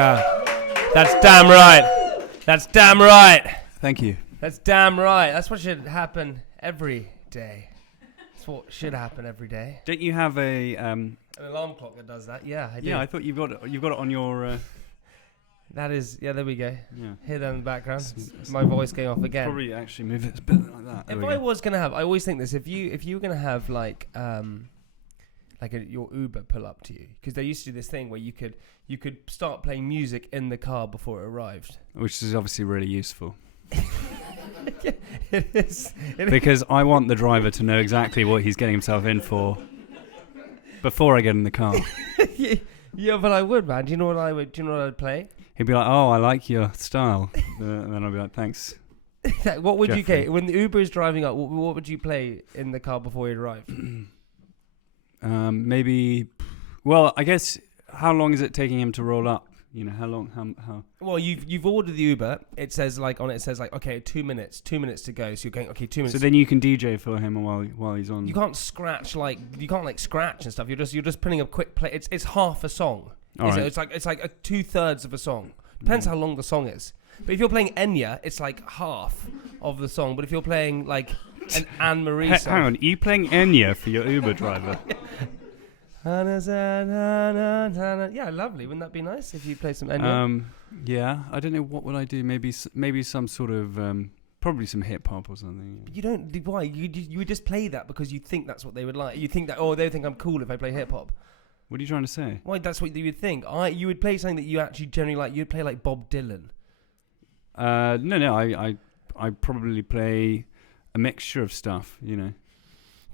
Yeah. That's damn right. That's damn right. Thank you. That's damn right. That's what should happen every day. That's what should happen every day. Don't you have an alarm clock that does that? Yeah, I do. Yeah, I thought you've got it on your. That is, yeah, there we go. Yeah. Hear that in the background. My voice going off again. Probably actually move it a bit like that. If I was gonna have, I always think this. If you were gonna have your Uber pull up to you, because they used to do this thing where you could start playing music in the car before it arrived. Which is obviously really useful. Yeah, it is. Because I want the driver to know exactly what he's getting himself in for before I get in the car. Yeah, but I would, man. Do you know what I'd play? He'd be like, "Oh, I like your style," and then I'll be like, "Thanks." What would Jeffrey. you play when the Uber is driving up? What would you play in the car before you arrive? Maybe. Well, I guess. How long is it taking him to roll up? You know, how long? How? Well, you've ordered the Uber. It says okay, 2 minutes to go. So you're going, okay, 2 minutes. So then you can DJ for him while he's on. You can't scratch scratch and stuff. You're just putting a quick play. It's half a song. Right. It's like 2/3 of a song. Depends how long the song is. But if you're playing Enya, it's like half of the song. But if you're playing like an Anne Marie song, hang on, are you playing Enya for your Uber driver? Yeah, lovely. Wouldn't that be nice if you played some Enya? Yeah, I don't know. What would I do? Maybe some sort of probably some hip hop or something. But you don't. Why? You would just play that because you think that's what they would like. You think that they think I'm cool if I play hip hop. What are you trying to say? Why? That's what you would think. You would play something that you actually generally like. You'd play like Bob Dylan. No. I probably play a mixture of stuff. You know.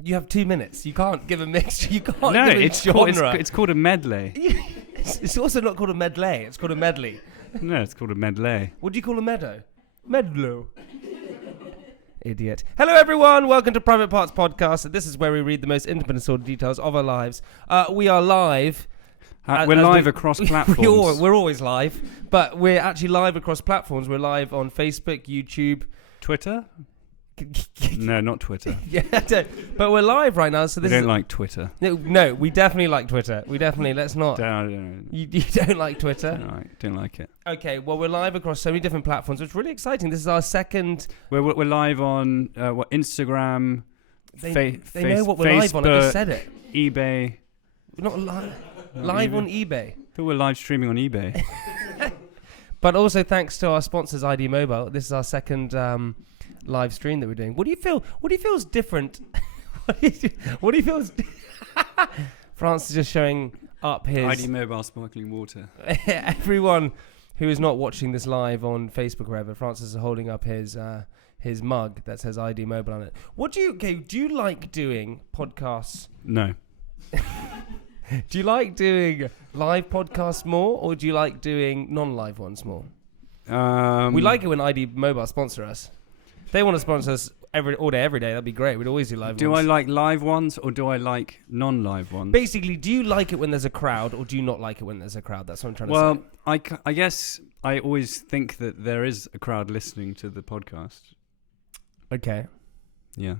You have 2 minutes. You can't give a mixture. You can't. No, give it's called a medley. It's also not called a medley. It's called a medley. No, it's called a medley. What do you call a meadow? Medlow. Idiot. Hello, everyone. Welcome to Private Parts Podcast. This is where we read the most intimate and sordid details of our lives. We are live. We're live across platforms. We're always live, but we're actually live across platforms. We're live on Facebook, YouTube, Twitter. No, not Twitter. Yeah, but we're live right now. So this we don't like Twitter. No, we definitely like Twitter. Let's not. Don't. You don't like Twitter? No, I don't like it. Okay, well, we're live across so many different platforms. It's really exciting. This is our second. We're live on Instagram. They know what we're live on. I just said it. eBay. We're not live on eBay. I thought we were live streaming on eBay. But also thanks to our sponsors, ID Mobile. This is our second live stream that we're doing. What do you feel is different? What do you feel is France is just showing up his ID Mobile sparkling water. Everyone who is not watching this live on Facebook or wherever, Francis is holding up his mug that says ID Mobile on it. Do you like doing podcasts? No. Do you like doing live podcasts more, or do you like doing non-live ones more? We like it when ID Mobile sponsor us. If they want to sponsor us all day, every day, that'd be great. We'd always do live ones. Do I like live ones, or do I like non-live ones? Basically, do you like it when there's a crowd, or do you not like it when there's a crowd? That's what I'm trying to say. Well, I guess I always think that there is a crowd listening to the podcast. Okay. Yeah.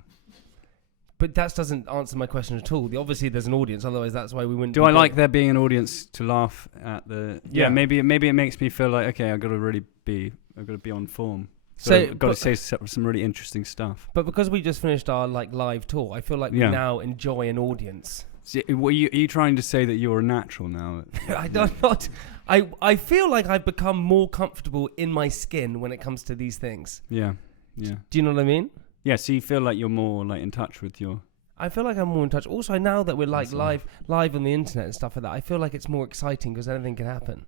But that doesn't answer my question at all. Obviously, there's an audience. Otherwise, that's why we wouldn't. Do I like there being an audience to laugh at the? Yeah. Maybe it makes me feel like, okay, I've got to be on form. So I've got to say some really interesting stuff. But because we just finished our live tour, I feel like we now enjoy an audience. So, are you trying to say that you're a natural now? I feel like I've become more comfortable in my skin when it comes to these things. Yeah. Do you know what I mean? Yeah, so you feel like you're more in touch with your... I feel like I'm more in touch. Also, now that we're live on the internet and stuff like that, I feel like it's more exciting because anything can happen.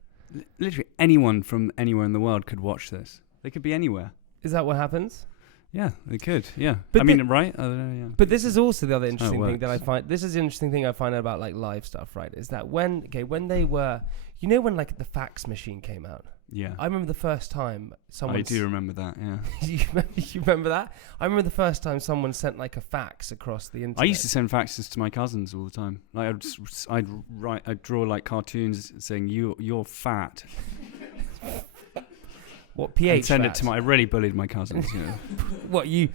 Literally anyone from anywhere in the world could watch this. They could be anywhere. Is that what happens? Yeah, they could. Yeah, but right? I don't know. Yeah. But this is also the other interesting thing that I find. This is the interesting thing I find out about live stuff, right? Is that when they were, when the fax machine came out. Yeah. I remember the first time someone... I do remember that, yeah. You remember that? I remember the first time someone sent a fax across the internet. I used to send faxes to my cousins all the time. I'd draw cartoons saying you're fat. What, pH and send facts? it to I really bullied my cousins. What, you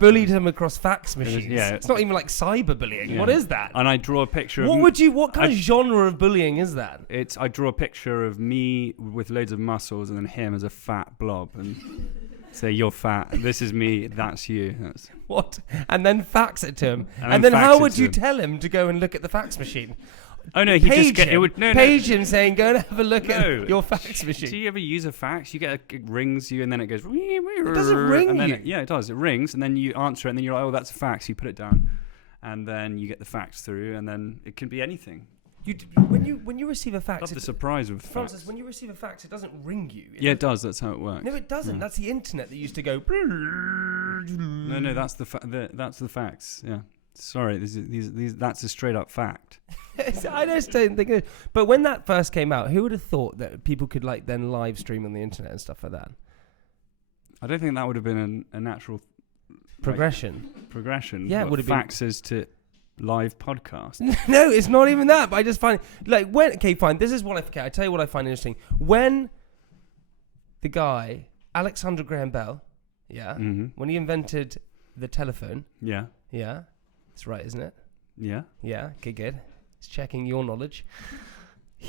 bullied him across fax machines? It's not even like cyberbullying. Yeah. What is that? And I draw a picture What kind of genre of bullying is that? I draw a picture of me with loads of muscles and then him as a fat blob and say, you're fat, this is me, that's you. What? And then fax it to him. And then how would you tell him to go and look at the fax machine? Oh no, page him saying, "Go and have a look at your fax machine." Do you ever use a fax? It rings you, and then it goes. It doesn't ring you. Yeah, it does. It rings, and then you answer it, and then you're like, "Oh, that's a fax." You put it down, and then you get the fax through, and then it can be anything. When you receive a fax, that's the surprise with Francis. fax. When you receive a fax, it doesn't ring you. It does. That's how it works. No, it doesn't. That's the internet that used to go. No, that's the fax. Yeah. Sorry, that's a straight up fact. I just don't think it. But when that first came out, who would have thought that people could then live stream on the internet and stuff like that? I don't think that would have been a natural progression. Yeah, it would have faxes to live podcast. No, it's not even that. But I just find fine. This is what I forget. I tell you what I find interesting. When the guy Alexander Graham Bell, when he invented the telephone, that's right, isn't it? Yeah. Yeah. Okay, good. It's checking your knowledge.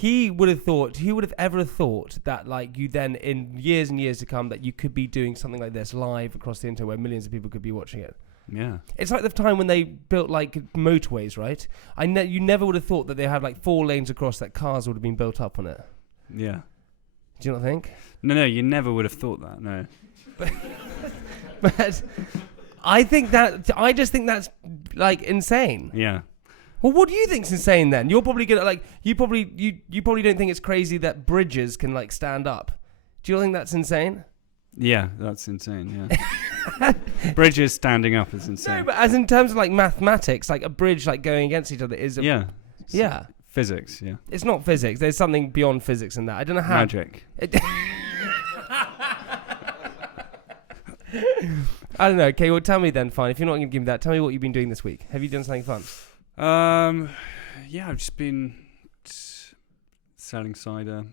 Who would have ever thought that you then in years and years to come that you could be doing something like this live across the internet where millions of people could be watching it? Yeah. It's like the time when they built motorways, right? You never would have thought that they had 4 lanes across that cars would have been built up on it. Yeah. Do you not think? No, you never would have thought that, no. But I just think that's insane. Yeah. Well, what do you think's insane then? You're probably gonna you probably don't think it's crazy that bridges can stand up. Do you think that's insane? Yeah, that's insane. Yeah. Bridges standing up is insane. No, but as in terms of mathematics, a bridge going against each other is yeah. Physics, yeah. It's not physics. There's something beyond physics in that. I don't know how. Magic. I don't know. Okay, well, tell me then. Fine. If you're not going to give me that, tell me what you've been doing this week. Have you done something fun? Yeah, I've just been selling cider,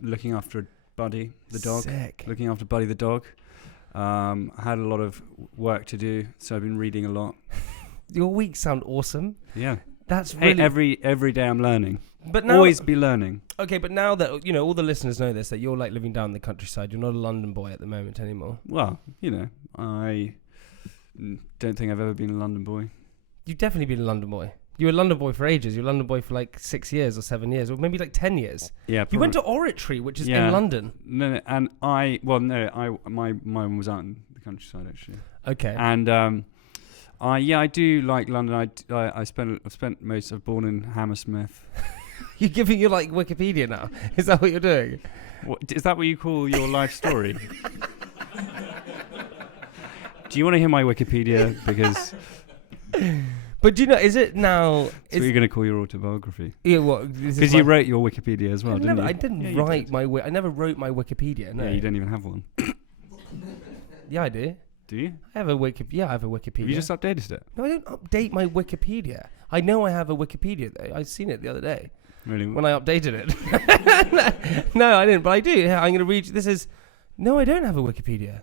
looking after Buddy the dog. Sick. Looking after Buddy the dog. I had a lot of work to do, so I've been reading a lot. Your weeks sound awesome. Yeah. That's really... every day I'm learning. But now, always be learning. Okay, but now that all the listeners know this, that you're living down in the countryside, you're not a London boy at the moment anymore. Well, I don't think I've ever been a London boy. You've definitely been a London boy. You were a London boy for ages. You were a London boy for 6 years or 7 years, or maybe 10 years. Yeah, probably. You went to Oratory, which is in London. No, and my one was out in the countryside actually. Okay. And I do like London. I've born in Hammersmith. You're giving your Wikipedia now. Is that what you're doing? Is that what you call your life story? Do you want to hear my Wikipedia? Because. But do you know? Is it now? So you're going to call your autobiography? Yeah. What? Because you wrote your Wikipedia as well, didn't you? I didn't write my. I never wrote my Wikipedia. No. Yeah, you don't even have one. Yeah, I do. Do you? I have a Wikipedia. Yeah, I have a Wikipedia. Have you just updated it? No, I don't update my Wikipedia. I know I have a Wikipedia though. I've seen it the other day. Really? When I updated it. No, I didn't. But I do. Yeah, I'm going to read. This is. No, I don't have a Wikipedia.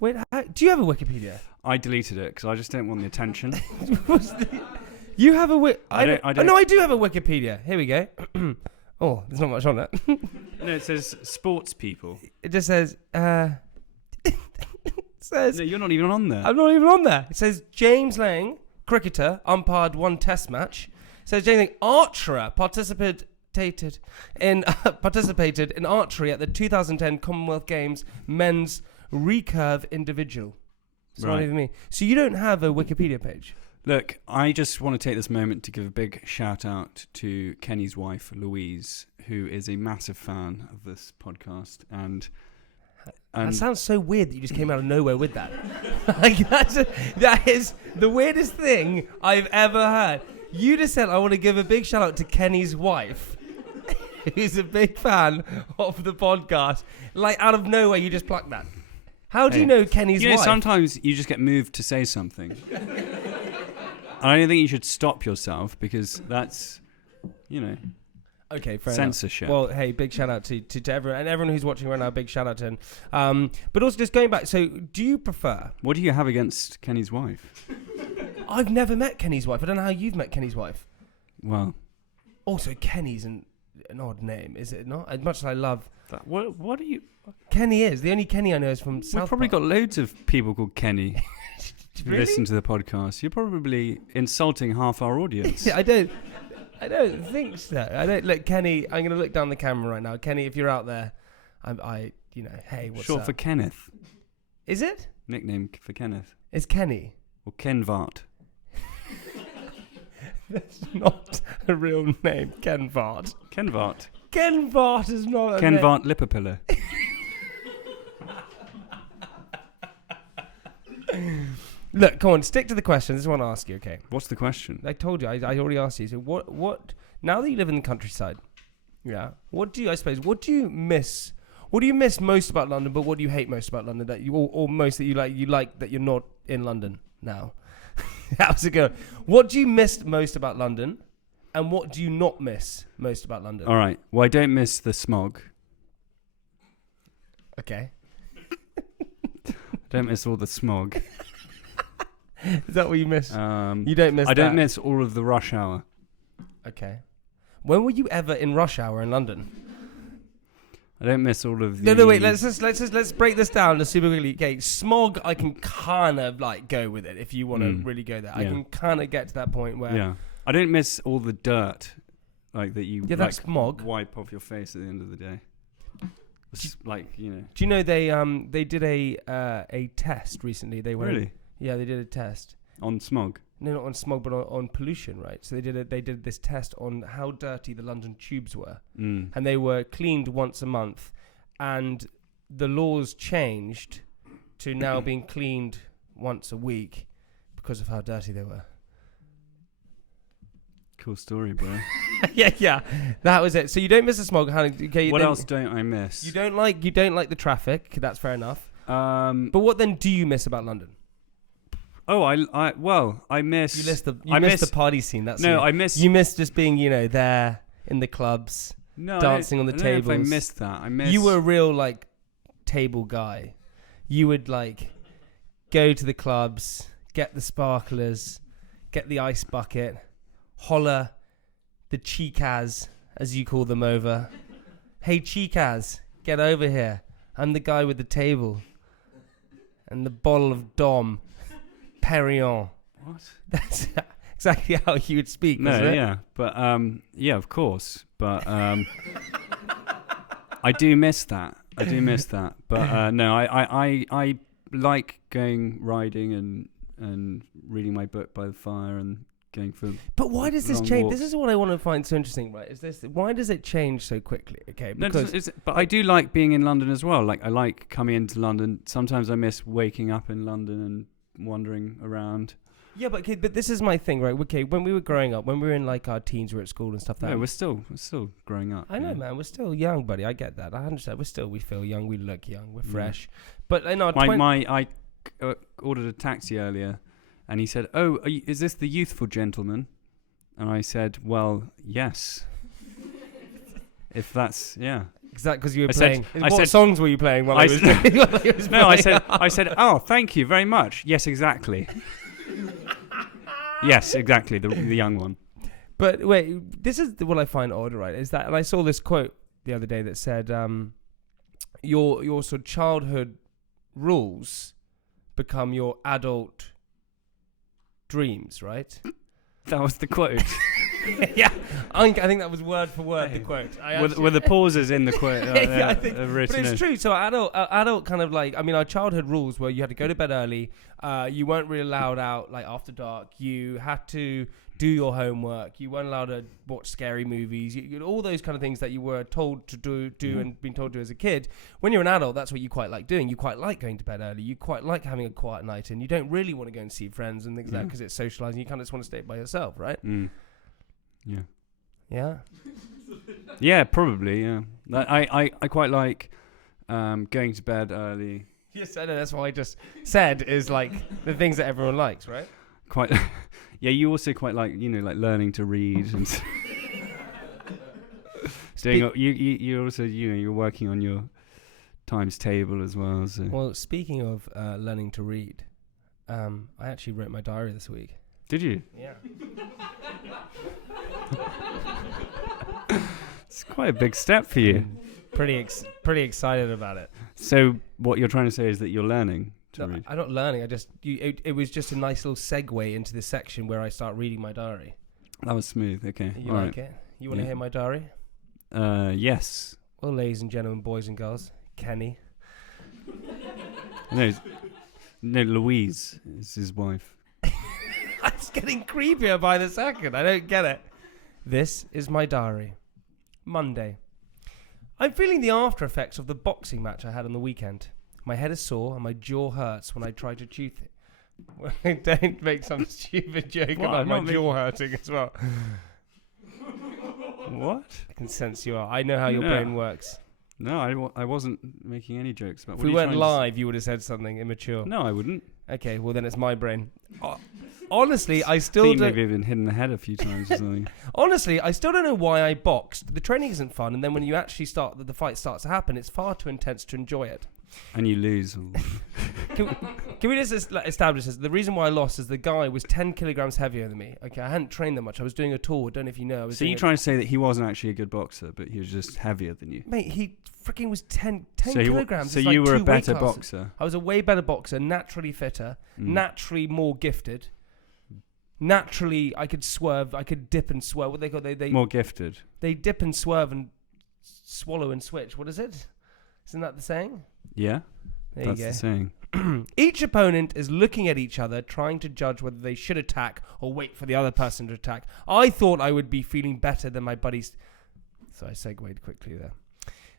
Wait, do you have a Wikipedia? I deleted it because I just didn't want the attention. You have a I don't. No, I do have a Wikipedia. Here we go. Oh, there's not much on it. No, it says sports people. It just says. It says. No, you're not even on there. I'm not even on there. It says James Lang, cricketer, umpired 1 Test match. It says James Lang, archer, participated in archery at the 2010 Commonwealth Games men's recurve individual. It's not even me. So you don't have a Wikipedia page? Look, I just want to take this moment to give a big shout out to Kenny's wife, Louise, who is a massive fan of this podcast. And that sounds so weird that you just came out of nowhere with that. That is the weirdest thing I've ever heard. You just said, I want to give a big shout out to Kenny's wife, who's a big fan of the podcast. Out of nowhere, you just plucked that. How do you know Kenny's wife? Sometimes you just get moved to say something. I don't think you should stop yourself because that's, Okay, fair censorship. Enough. Well, hey, big shout out to everyone, and everyone who's watching right now, big shout out to him. But also just going back, so do you prefer... What do you have against Kenny's wife? I've never met Kenny's wife. I don't know how you've met Kenny's wife. Well... Also, Kenny's an odd name, is it not? As much as I love... What are you... Kenny is. The only Kenny I know is from South We've probably Park. got loads of people called Kenny who Really? listen to the podcast. You're probably insulting half our audience. I don't think so. I don't... Look, Kenny, I'm going to look down the camera right now. Kenny, if you're out there, hey, what's Short up? for Kenneth. Is it? Nickname for Kenneth. It's Kenny. Or Ken Vart. That's not a real name. Ken Vart. Ken Vart. Ken Vart is not a Ken name. Vart Lipperpiller. Look, come on, stick to the question. This is what I want to ask you, okay? What's the question? I told you, I already asked you. So what, now that you live in the countryside, yeah, what do you miss? What do you miss most about London, but what do you hate most about London that you, or most that you like that you're not in London now? How's it going? What do you miss most about London, and what do you not miss most about London? All right. Well, I don't miss the smog. Okay. I don't miss all the smog. Is that what you miss? You don't miss I that? don't miss all of the rush hour. Okay. When were you ever in rush hour in London? I don't miss all of the... No, wait. Let's break this down to super quickly. Okay, smog. I can kind of like go with it if you want to really go there. I can kind of get to that point where. Yeah. I don't miss all the dirt, like that you. Yeah, that's smog. Wipe off your face at the end of the day. It's like, you know. Do you know they did a test recently? They went. Really? Yeah, they did a test On smog. No, not on smog, but on pollution, right? So they did this test on how dirty the London tubes were, and they were cleaned once a month, and the laws changed to now being cleaned once a week because of how dirty they were. Cool story, bro. yeah, that was it. So you don't miss the smog. Okay, what else don't I miss? You don't like the traffic. That's fair enough. But what then do you miss about London? Oh, I miss... You miss the party scene. That's no, it. I miss... You miss just being, there in the clubs, dancing on the tables. I missed that. You were a real, table guy. You would, go to the clubs, get the sparklers, get the ice bucket, holler the chicas, as you call them, over. Hey, chicas, get over here. I'm the guy with the table. And the bottle of Dom Perignon. What? That's exactly how you would speak, wasn't it? Yeah. But, yeah, of course. But I do miss that. But, no, I like going riding and reading my book by the fire and going for... But why does this change? Walks. This is what I want to find so interesting, right? Why does it change so quickly? Okay, because... but I do like being in London as well. I like coming into London. Sometimes I miss waking up in London and wandering around. Yeah, but this is my thing, right? Okay, when we were growing up, when we were in our teens, we were at school and stuff. No, we're still growing up. I know, man. We're still young, buddy. I get that. I understand. We feel young. We look young. We're fresh. But in our I ordered a taxi earlier, and he said, "Oh, is this the youthful gentleman?" And I said, "Well, yes." If that's Exactly, because you were playing. What songs were you playing while I was doing? No, I said, "Oh, thank you very much." Yes, exactly. Yes, exactly. The young one. But wait, this is what I find odd, right? Is that, and I saw this quote the other day that said, "Your sort of childhood rules become your adult dreams," right? That was the quote. Yeah, I think that was word for word the quote. With the pauses in the quote. Yeah, I think, but it's true. So adult kind of our childhood rules were you had to go to bed early, you weren't really allowed out after dark, you had to do your homework, you weren't allowed to watch scary movies, all those kind of things that you were told to do and been told to as a kid. When you're an adult, that's what you quite like doing. You quite like going to bed early. You quite like having a quiet night, and you don't really want to go and see friends and things like that because it's socializing. You kind of just want to stay by yourself, right? Yeah. Yeah. Yeah, probably. Yeah. I quite like going to bed early. Yes, I know. That's what I just said is the things that everyone likes, right? Quite. Yeah, you also quite like learning to read and. You're also you're working on your times table as well. So. Well, speaking of learning to read, I actually wrote my diary this week. Did you? Yeah. It's quite a big step for you. Pretty excited about it. So what you're trying to say is that you're learning to read? I'm not learning. It was just a nice little segue into this section where I start reading my diary. That was smooth. Okay. You like it? You want to hear my diary? Yes. Well, ladies and gentlemen, boys and girls, Kenny. No, Louise is his wife. It's getting creepier by the second. I don't get it. This is my diary. Monday. I'm feeling the after effects of the boxing match I had on the weekend. My head is sore and my jaw hurts when I try to chew it. Don't make some stupid joke about my jaw hurting as well. What? I can sense you are. I know how your brain works. No, I wasn't making any jokes about. If we weren't live, you would have said something immature. No, I wouldn't. Okay, well then it's my brain. Honestly, I still don't... Maybe I've been hit in the head a few times or something. Honestly, I still don't know why I boxed. The training isn't fun, and then when you actually the fight starts to happen, it's far too intense to enjoy it. And you lose. Can we just establish this? The reason why I lost is the guy was 10 kilograms heavier than me. Okay, I hadn't trained that much. I was doing a tour. Don't know if you know. So you're trying to say that he wasn't actually a good boxer, but he was just heavier than you? Mate, he freaking was 10 kilograms. So you were a better boxer? I was a way better boxer, naturally fitter, naturally more gifted. Naturally, I could swerve. I could dip and swerve. What they call they more gifted. They dip and swerve and swallow and switch. What is it? Isn't that the saying? Yeah, that's the saying. Each opponent is looking at each other, trying to judge whether they should attack or wait for the other person to attack. I thought I would be feeling better than my buddies. So I segued quickly there.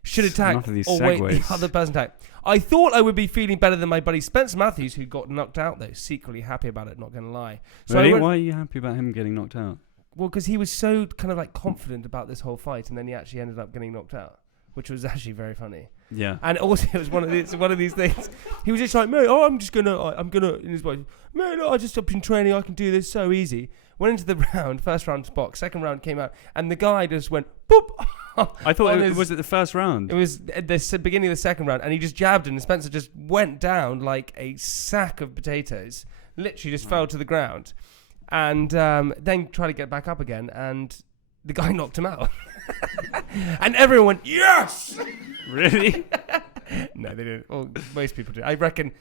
Should attack or wait the other person to attack. I thought I would be feeling better than my buddy Spencer Matthews, who got knocked out, though. Secretly happy about it, not going to lie. So really? Why are you happy about him getting knocked out? Well, because he was so kind of like confident about this whole fight, and then he actually ended up getting knocked out, which was actually very funny. Yeah. And also, it was one of these things. He was just like, mate, I'm gonna, in his voice, mate, I've been training, I can do this so easy. Went into the round, first round box, second round came out, and the guy just went, boop. I thought was it the first round? It was at the beginning of the second round, and he just jabbed him, and Spencer just went down like a sack of potatoes, literally just fell to the ground, and then tried to get back up again, and the guy knocked him out. And everyone went, yes! Really? No, they didn't. Well, most people did. I reckon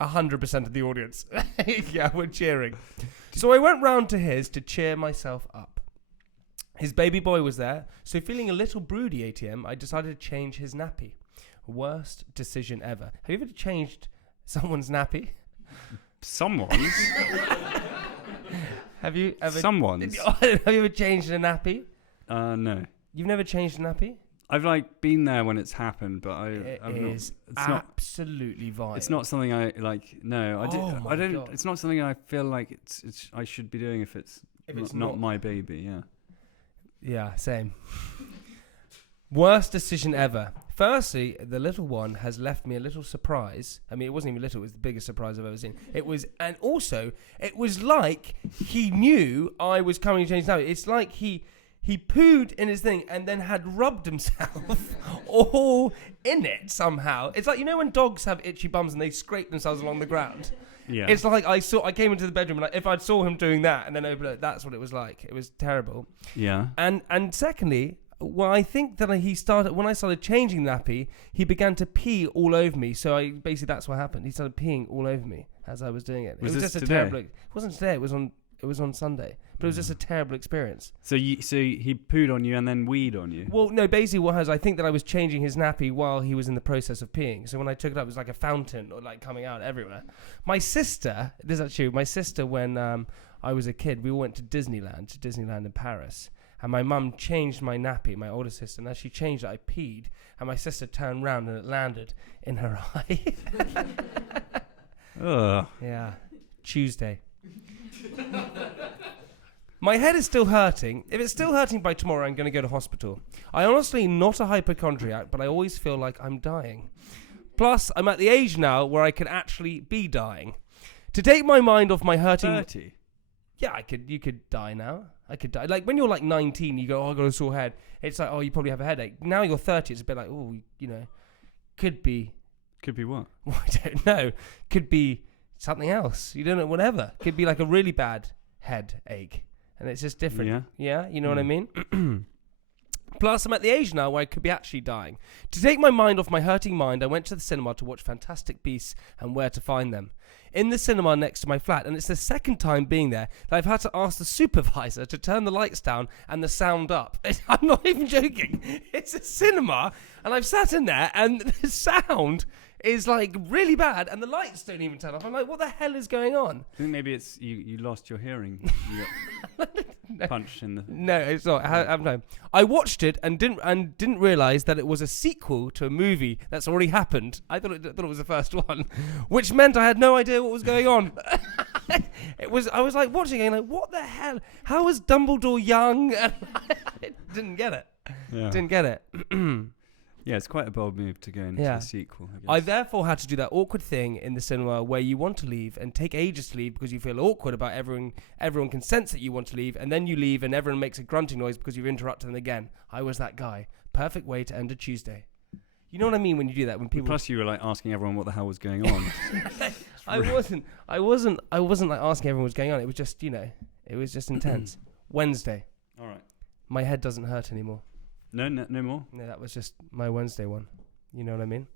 100% of the audience were cheering. So I went round to his to cheer myself up. His baby boy was there, so feeling a little broody ATM, I decided to change his nappy. Worst decision ever. Have you ever changed someone's nappy? Someone's? Have you ever... Someone's? Have you ever changed a nappy? No. You've never changed a nappy? I've been there when it's happened, but I've it's absolutely vile. It's not something I like. No, I don't. God. It's not something I feel like I should be doing if it's not my baby. Yeah. Yeah, same. Worst decision ever. Firstly, the little one has left me a little surprise. I mean, it wasn't even little; it was the biggest surprise I've ever seen. It was like he knew I was coming to change now. It's like he pooed in his thing and then had rubbed himself all in it somehow. It's like, you know when dogs have itchy bums and they scrape themselves along the ground? Yeah. It's like I came into the bedroom and if I saw him doing that and then opened it, that's what it was like. It was terrible. Yeah. And secondly, well, I think that when I started changing nappy, he began to pee all over me. So basically that's what happened. He started peeing all over me as I was doing it. Was it was this just today? It wasn't today. It was on Sunday. But it was just a terrible experience. So he pooed on you and then weed on you? Well, no, basically what was, I think that I was changing his nappy while he was in the process of peeing. So when I took it up, it was like a fountain or like coming out everywhere. My sister, when I was a kid, we all went to Disneyland in Paris. And my mum changed my nappy, my older sister. And as she changed it, I peed. And my sister turned round and it landed in her eye. Ugh. Yeah. Tuesday. My head is still hurting. If it's still hurting by tomorrow, I'm going to go to hospital. I'm honestly not a hypochondriac, but I always feel like I'm dying. Plus, I'm at the age now where I could actually be dying. To take my mind off my hurting... 30? Yeah, you could die now. I could die. Like when you're like 19, you go, oh, I got a sore head. It's like, oh, you probably have a headache. Now you're 30, it's a bit like, oh, could be. Could be what? Well, I don't know. Could be something else. You don't know, whatever. Could be like a really bad headache. And it's just different. Yeah? You know what I mean? Plus, I'm at the age now where I could be actually dying. To take my mind off my hurting mind, I went to the cinema to watch Fantastic Beasts and Where to Find Them. In the cinema next to my flat, and it's the second time being there that I've had to ask the supervisor to turn the lights down and the sound up. I'm not even joking. It's a cinema, and I've sat in there, and the sound is like really bad, and the lights don't even turn off. I'm like, what the hell is going on? I think maybe it's you lost your hearing. You got punched in the... No, it's not. I watched it and didn't realize that it was a sequel to a movie that's already happened. I thought it was the first one, which meant I had no idea what was going on. I was like watching it, like, what the hell? How is Dumbledore young? I didn't get it. Yeah. Didn't get it. Yeah, it's quite a bold move to go into a sequel, I guess. I therefore had to do that awkward thing in the cinema where you want to leave and take ages to leave because you feel awkward about everyone consents that you want to leave, and then you leave and everyone makes a grunting noise because you've interrupted them again. I was that guy. Perfect way to end a Tuesday. You know what I mean when you do that, when people... Plus you were like asking everyone what the hell was going on. I wasn't like asking everyone what's going on. It was just, it was just intense. Wednesday. All right. My head doesn't hurt anymore. No more? No, that was just my Wednesday one. You know what I mean?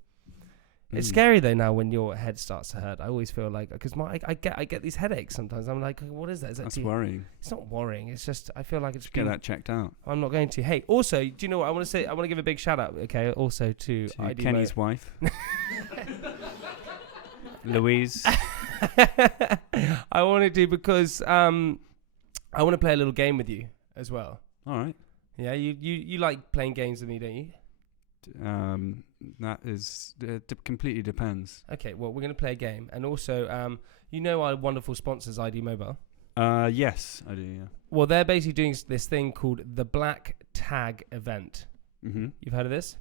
It's scary though now when your head starts to hurt. I always feel like, because I get these headaches sometimes. I'm like, what is that? Is that That's worrying. It's not worrying. It's just, I feel like it's... Get that checked out. I'm not going to. Hey, also, do you know what I want to say? I want to give a big shout out, okay, also to ID Kenny's wife. Louise. I want to do because I want to play a little game with you as well. All right. Yeah, you like playing games with me, don't you? That is completely depends. Okay, well, we're going to play a game. And also, our wonderful sponsors, ID Mobile? Yes, I do, yeah. Well, they're basically doing this thing called the Black Tag event. Mm-hmm. You've heard of this?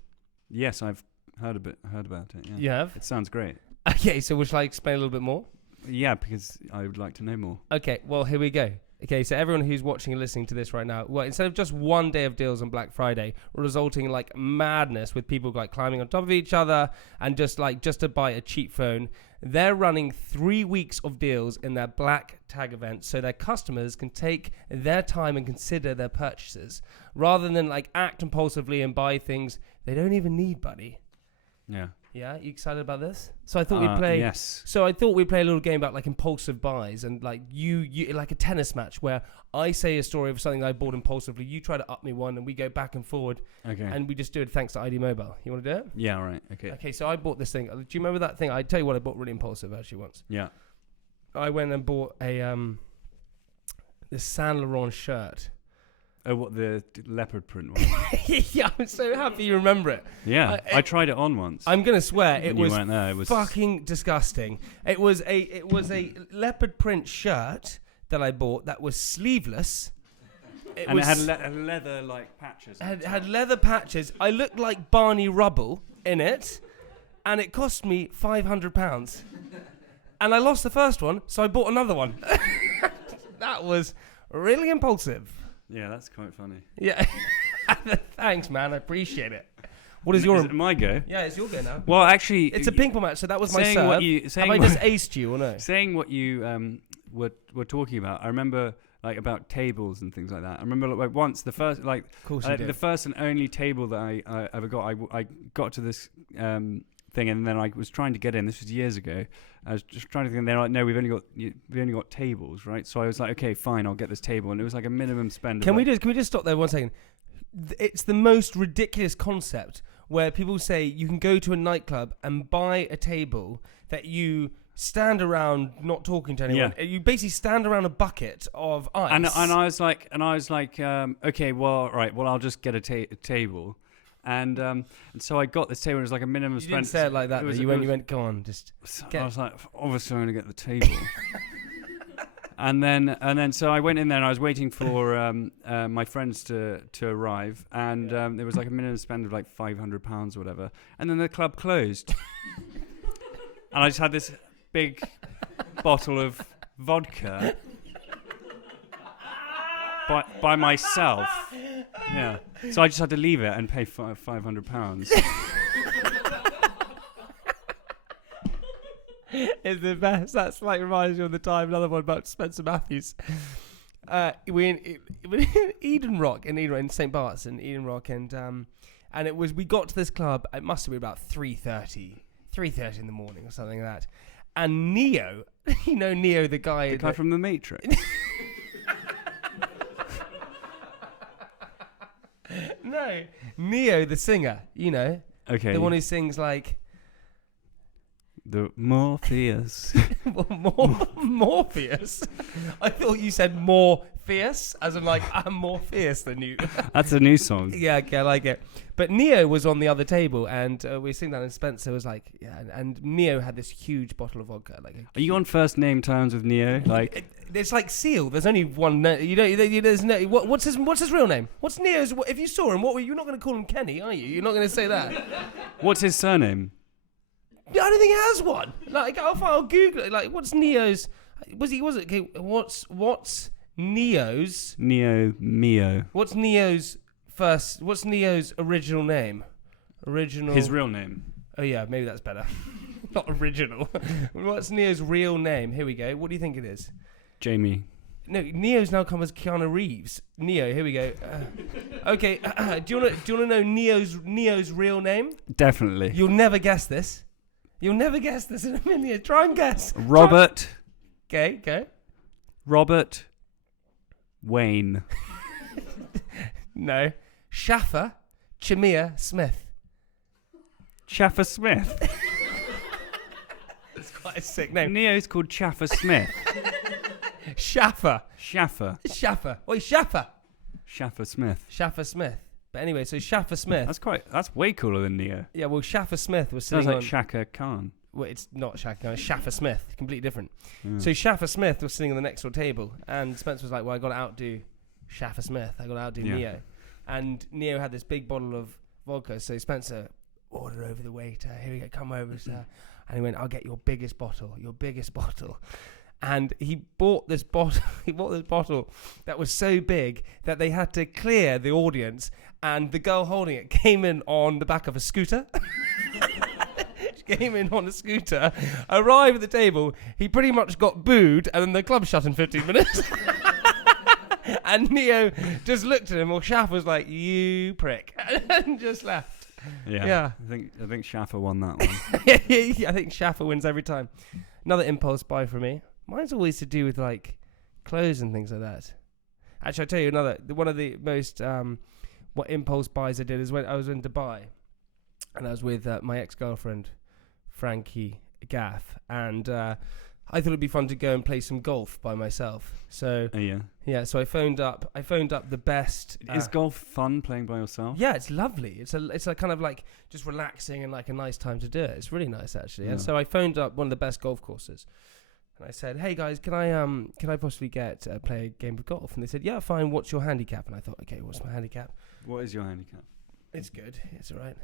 Yes, I've heard about it, yeah. You have? It sounds great. Okay, so shall I explain a little bit more? Yeah, because I would like to know more. Okay, well, here we go. Okay, so everyone who's watching and listening to this right now, well, instead of just one day of deals on Black Friday, resulting in like madness with people like climbing on top of each other and just to buy a cheap phone, they're running 3 weeks of deals in their Black Tag event so their customers can take their time and consider their purchases rather than like act impulsively and buy things they don't even need, buddy. Yeah. Yeah, you excited about this? So I thought we'd play. Yes. So I thought we'd play a little game about like impulsive buys and like you like a tennis match where I say a story of something I bought impulsively. You try to up me one, and we go back and forward. Okay. And we just do it thanks to ID Mobile. You want to do it? Yeah. All right. Okay. Okay. So I bought this thing. Do you remember that thing? I tell you what, I bought really impulsive actually once. Yeah. I went and bought a this Saint Laurent shirt. Oh, what, the leopard print one? Yeah, I'm so happy you remember it. Yeah, I tried it on once. I'm gonna swear it was fucking disgusting. It was a leopard print shirt that I bought that was sleeveless. It had leather like patches. It had leather patches. I looked like Barney Rubble in it, and it cost me £500. And I lost the first one, so I bought another one. That was really impulsive. Yeah, that's quite funny. Yeah. Thanks, man. I appreciate it. What is it my go? Yeah, it's your go now. Well, actually... It's a ping pong match, so that was my serve. Have I just aced you or no? Saying what you were talking about, I remember like about tables and things like that. I remember like once the first the first and only table that I ever got. I got to this thing, and then I was trying to get in. This was years ago. I was just trying to think, and they're like, "No, we've only got tables, right?" So I was like, "Okay, fine, I'll get this table," and it was like a minimum spend. Can we just stop there 1 second? It's the most ridiculous concept where people say you can go to a nightclub and buy a table that you stand around not talking to anyone. Yeah. You basically stand around a bucket of ice. And I was like, okay, well, right, well, I'll just get a table. And so I got this table. It was like a minimum spend. You didn't say it like that. You went, go on, just. I was like, obviously, I'm gonna get the table. and then, so I went in there and I was waiting for my friends to arrive, and there was like a minimum spend of like £500 or whatever. And then the club closed, and I just had this big bottle of vodka. by myself. Yeah. So I just had to leave it and pay £500. It's the best. That's like reminds me of the time, another one about Spencer Matthews. We in Eden Rock in St. Bart's in Eden Rock, and it was, we got to this club, it must have been about 3:30 in the morning or something like that. And Neo, you know Neo, the guy from The Matrix. No, Neo, the singer, you know. Okay. The one who sings like the Morpheus. Morpheus? I thought you said more fierce, as in like, I'm more fierce than you. That's a new song. Yeah, okay, I like it. But Neo was on the other table, and we were sitting down, and Spencer was like, yeah, and Neo had this huge bottle of vodka. Are you on first name terms with Neo? Like, it's like Seal. There's only one. There's no. What's his real name? What's Neo's? If you saw him, you're not going to call him Kenny, are you? You're not going to say that. What's his surname? I don't think he has one. Like, I'll Google it. Like, what's Neo's? Okay, what's Neo's? Neo Mio. What's Neo's original name? His real name. Oh yeah, maybe that's better. Not original. What's Neo's real name? Here we go. What do you think it is? Jamie. No, Neo's now come as Keanu Reeves. Neo, here we go. Okay, do you want to know Neo's real name? Definitely. You'll never guess this. You'll never guess this in a million. Try and guess. Robert. Okay, go. Robert Wayne. No. Shaffer Chimia Smith. Chaffer Smith. It's quite a sick name. Neo's called Chaffer Smith. Shaffer. Wait, Shaffer. Shaffer Smith. Shaffer Smith. But anyway, so Shaffer Smith. That's way cooler than Neo. Yeah, well, Shaffer Smith was sitting Sounds like Shaka Khan. Well, it's not Shaka Khan, it's Shaffer Smith. Completely different. Yeah. So Shaffer Smith was sitting on the next door table, and Spencer was like, well, I got to outdo Shaffer Smith. I got to outdo Neo. And Neo had this big bottle of vodka, so Spencer ordered over the waiter, here we go, come over, sir. And he went, I'll get your biggest bottle. And he bought this bottle. That was so big that they had to clear the audience, and the girl holding it came in on the back of a scooter. She came in on a scooter, arrived at the table. He pretty much got booed, and then the club shut in 15 minutes. And Neo just looked at him, or Shaff was like, "You prick," and just left. Yeah. I think Shaffer won that one. I think Shaffer wins every time. Another impulse buy for me. Mine's always to do with like clothes and things like that. Actually, I'll tell you one of the most what impulse buys I did is when I was in Dubai, and I was with my ex-girlfriend Frankie Gaff, and I thought it'd be fun to go and play some golf by myself. So so I phoned up the best. Is golf fun playing by yourself? Yeah, it's lovely. It's a kind of like just relaxing and like a nice time to do it. It's really nice actually. Yeah. And so I phoned up one of the best golf courses. And I said, "Hey guys, can I possibly play a game of golf?" And they said, "Yeah, fine. What's your handicap?" And I thought, "Okay, what's my handicap?" What is your handicap? It's good. It's all right.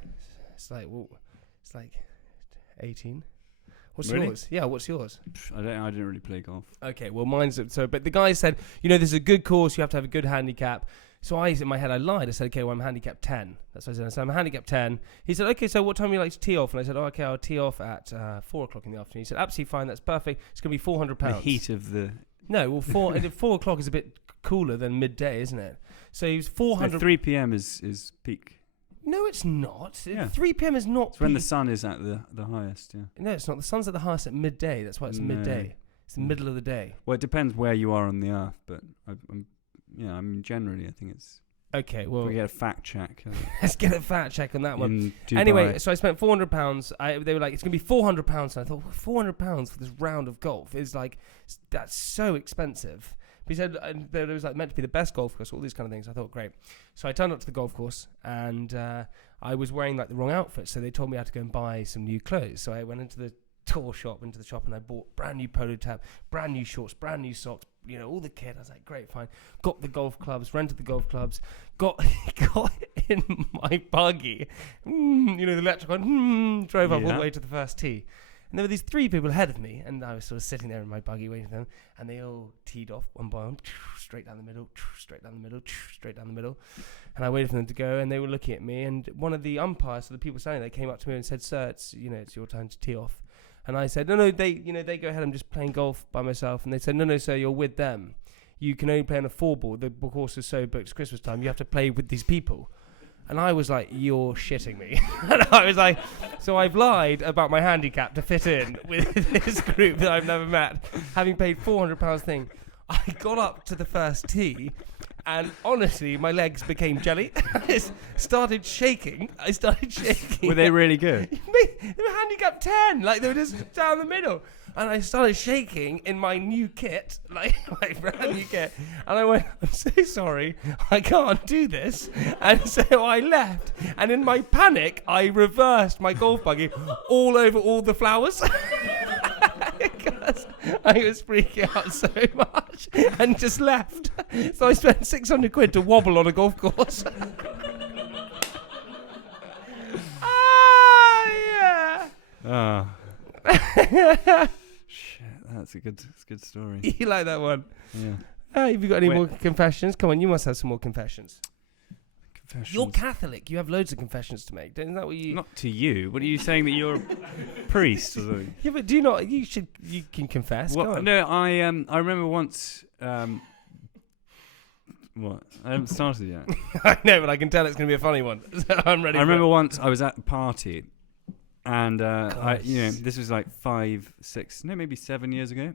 It's like 18. What's yours? Yeah, what's yours? I didn't really play golf. Okay, well mine's but the guy said, this is a good course. You have to have a good handicap. So in my head I lied. I said, okay, well I'm handicap 10. That's what I said. I said I'm handicap 10. He said, okay, so what time would you like to tee off? And I said, okay, I'll tee off at 4 o'clock in the afternoon. He said, absolutely fine. That's perfect. It's going to be £400. The heat of the... No, well 4 o'clock is a bit cooler than midday, isn't it? So he was 400. 3 p.m. is peak. No, it's not. Yeah. 3 p.m. is not. It's when the sun is at the highest. Yeah. No, it's not. The sun's at the highest at midday. That's why it's midday. It's the middle of the day. Well, it depends where you are on the earth, but generally, I think it's. Okay, well, we get a fact check. Let's get a fact check on that one. Anyway, so I spent £400. They were like, it's gonna be £400, and I thought, £400 for this round of golf is like, that's so expensive. He said there was like meant to be the best golf course, all these kind of things. I thought, great. So I turned up to the golf course, and I was wearing like the wrong outfit. So they told me I had to go and buy some new clothes. So I went into the shop, and I bought brand new polo top, brand new shorts, brand new socks, all the kit. I was like, great, fine. Got the golf clubs, rented the golf clubs, got in my buggy, the electric one, drove up all the way to the first tee. And there were these 3 people ahead of me, and I was sort of sitting there in my buggy waiting for them, and they all teed off one by one, straight down the middle, straight down the middle, straight down the middle. And I waited for them to go, and they were looking at me, and one of the umpires, so the people standing there, came up to me and said, "Sir, it's your time to tee off." And I said, "No, they go ahead. I'm just playing golf by myself." And they said, "No, sir, you're with them. You can only play on a 4-ball. The course is so booked, it's Christmas time. You have to play with these people." And I was like, "You're shitting me." And I was like, so I've lied about my handicap to fit in with this group that I've never met, having paid £400 thing. I got up to the first tee, and honestly, my legs became jelly. I started shaking. Were they really good? They were handicap 10, like they were just down the middle. And I started shaking in my new kit, like my brand new kit. And I went, "I'm so sorry, I can't do this." And so I left. And in my panic, I reversed my golf buggy all over all the flowers. Because I was freaking out so much and just left. So I spent £600 to wobble on a golf course. Shit, that's a good story. You like that one? Yeah. Have you got any more confessions? Come on, you must have some more confessions. Confessions. You're Catholic. You have loads of confessions to make. Isn't that what you? Not to you. What are you saying, that you're a priest or something? Yeah, but do you not? You can confess. Go on. No, I remember once. What? I haven't started yet. I know, but I can tell it's going to be a funny one. So I'm ready. I remember once I was at a party, and this was like 5, 6, no, maybe 7 years ago.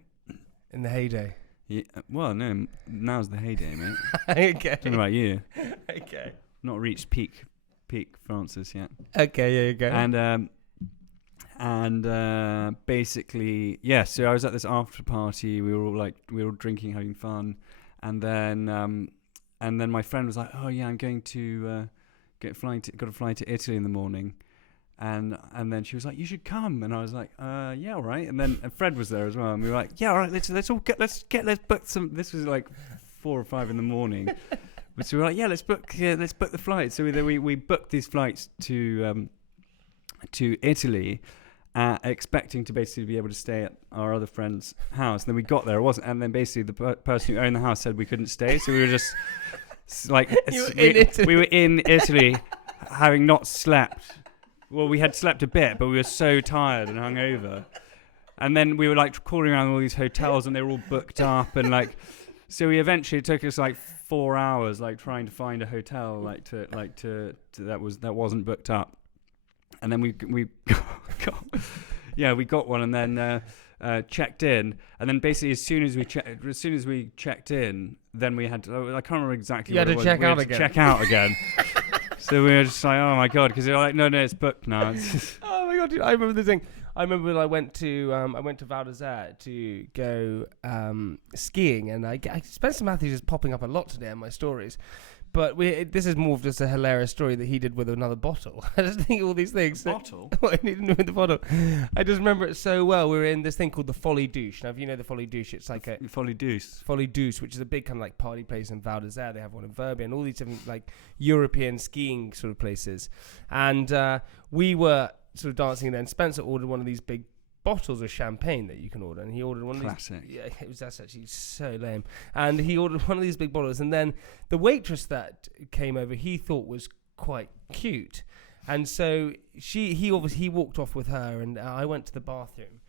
In the heyday. Yeah. Well, no, now's the heyday, mate. Okay. I don't know about you. Okay. Not reached peak Francis yet. Okay, yeah, you go. And basically, yeah. So I was at this after party. We were all drinking, having fun, and then my friend was like, "Oh yeah, I'm going to got to fly to Italy in the morning," and then she was like, "You should come," and I was like, "Yeah, all right." And then Fred was there as well, and we were like, "Yeah, all right, let's book some." This was like 4 or 5 in the morning. So we were like, "Yeah, let's book the flight." So we booked these flights to Italy, expecting to basically be able to stay at our other friend's house. And then we got there, and then basically the person who owned the house said we couldn't stay. So we were just like, we were in Italy, having not slept. Well, we had slept a bit, but we were so tired and hungover. And then we were like calling around all these hotels, and they were all booked up, and like, so we eventually, it took us like 4 hours, like trying to find a hotel, that wasn't booked up. And then we got one, and then checked in, and then basically as soon as we checked in, then we had to, I can't remember exactly. You had to check out again. So we were just like, "Oh my god," because they're like, "No, it's booked now." Oh my god, dude, I remember the thing. I remember when I went to Val d'Isère to go skiing, and Spencer Matthews is popping up a lot today in my stories. But this is more of just a hilarious story that he did with another bottle. I just think all these things. Bottle? What he did with the bottle. I just remember it so well. We were in this thing called the Folie Douce. Now, if you know the Folie Douce, it's like a... Folie Douce. Folie Douce, which is a big kind of like party place in Val d'Isère. They have one in Verbier and all these different like European skiing sort of places. And we were sort of dancing there, and Spencer ordered one of these big bottles of champagne that you can order, and he ordered one of these. Classic. Yeah, that's actually so lame. And he ordered one of these big bottles, and then the waitress that came over, he thought was quite cute, and so he walked off with her, and I went to the bathroom,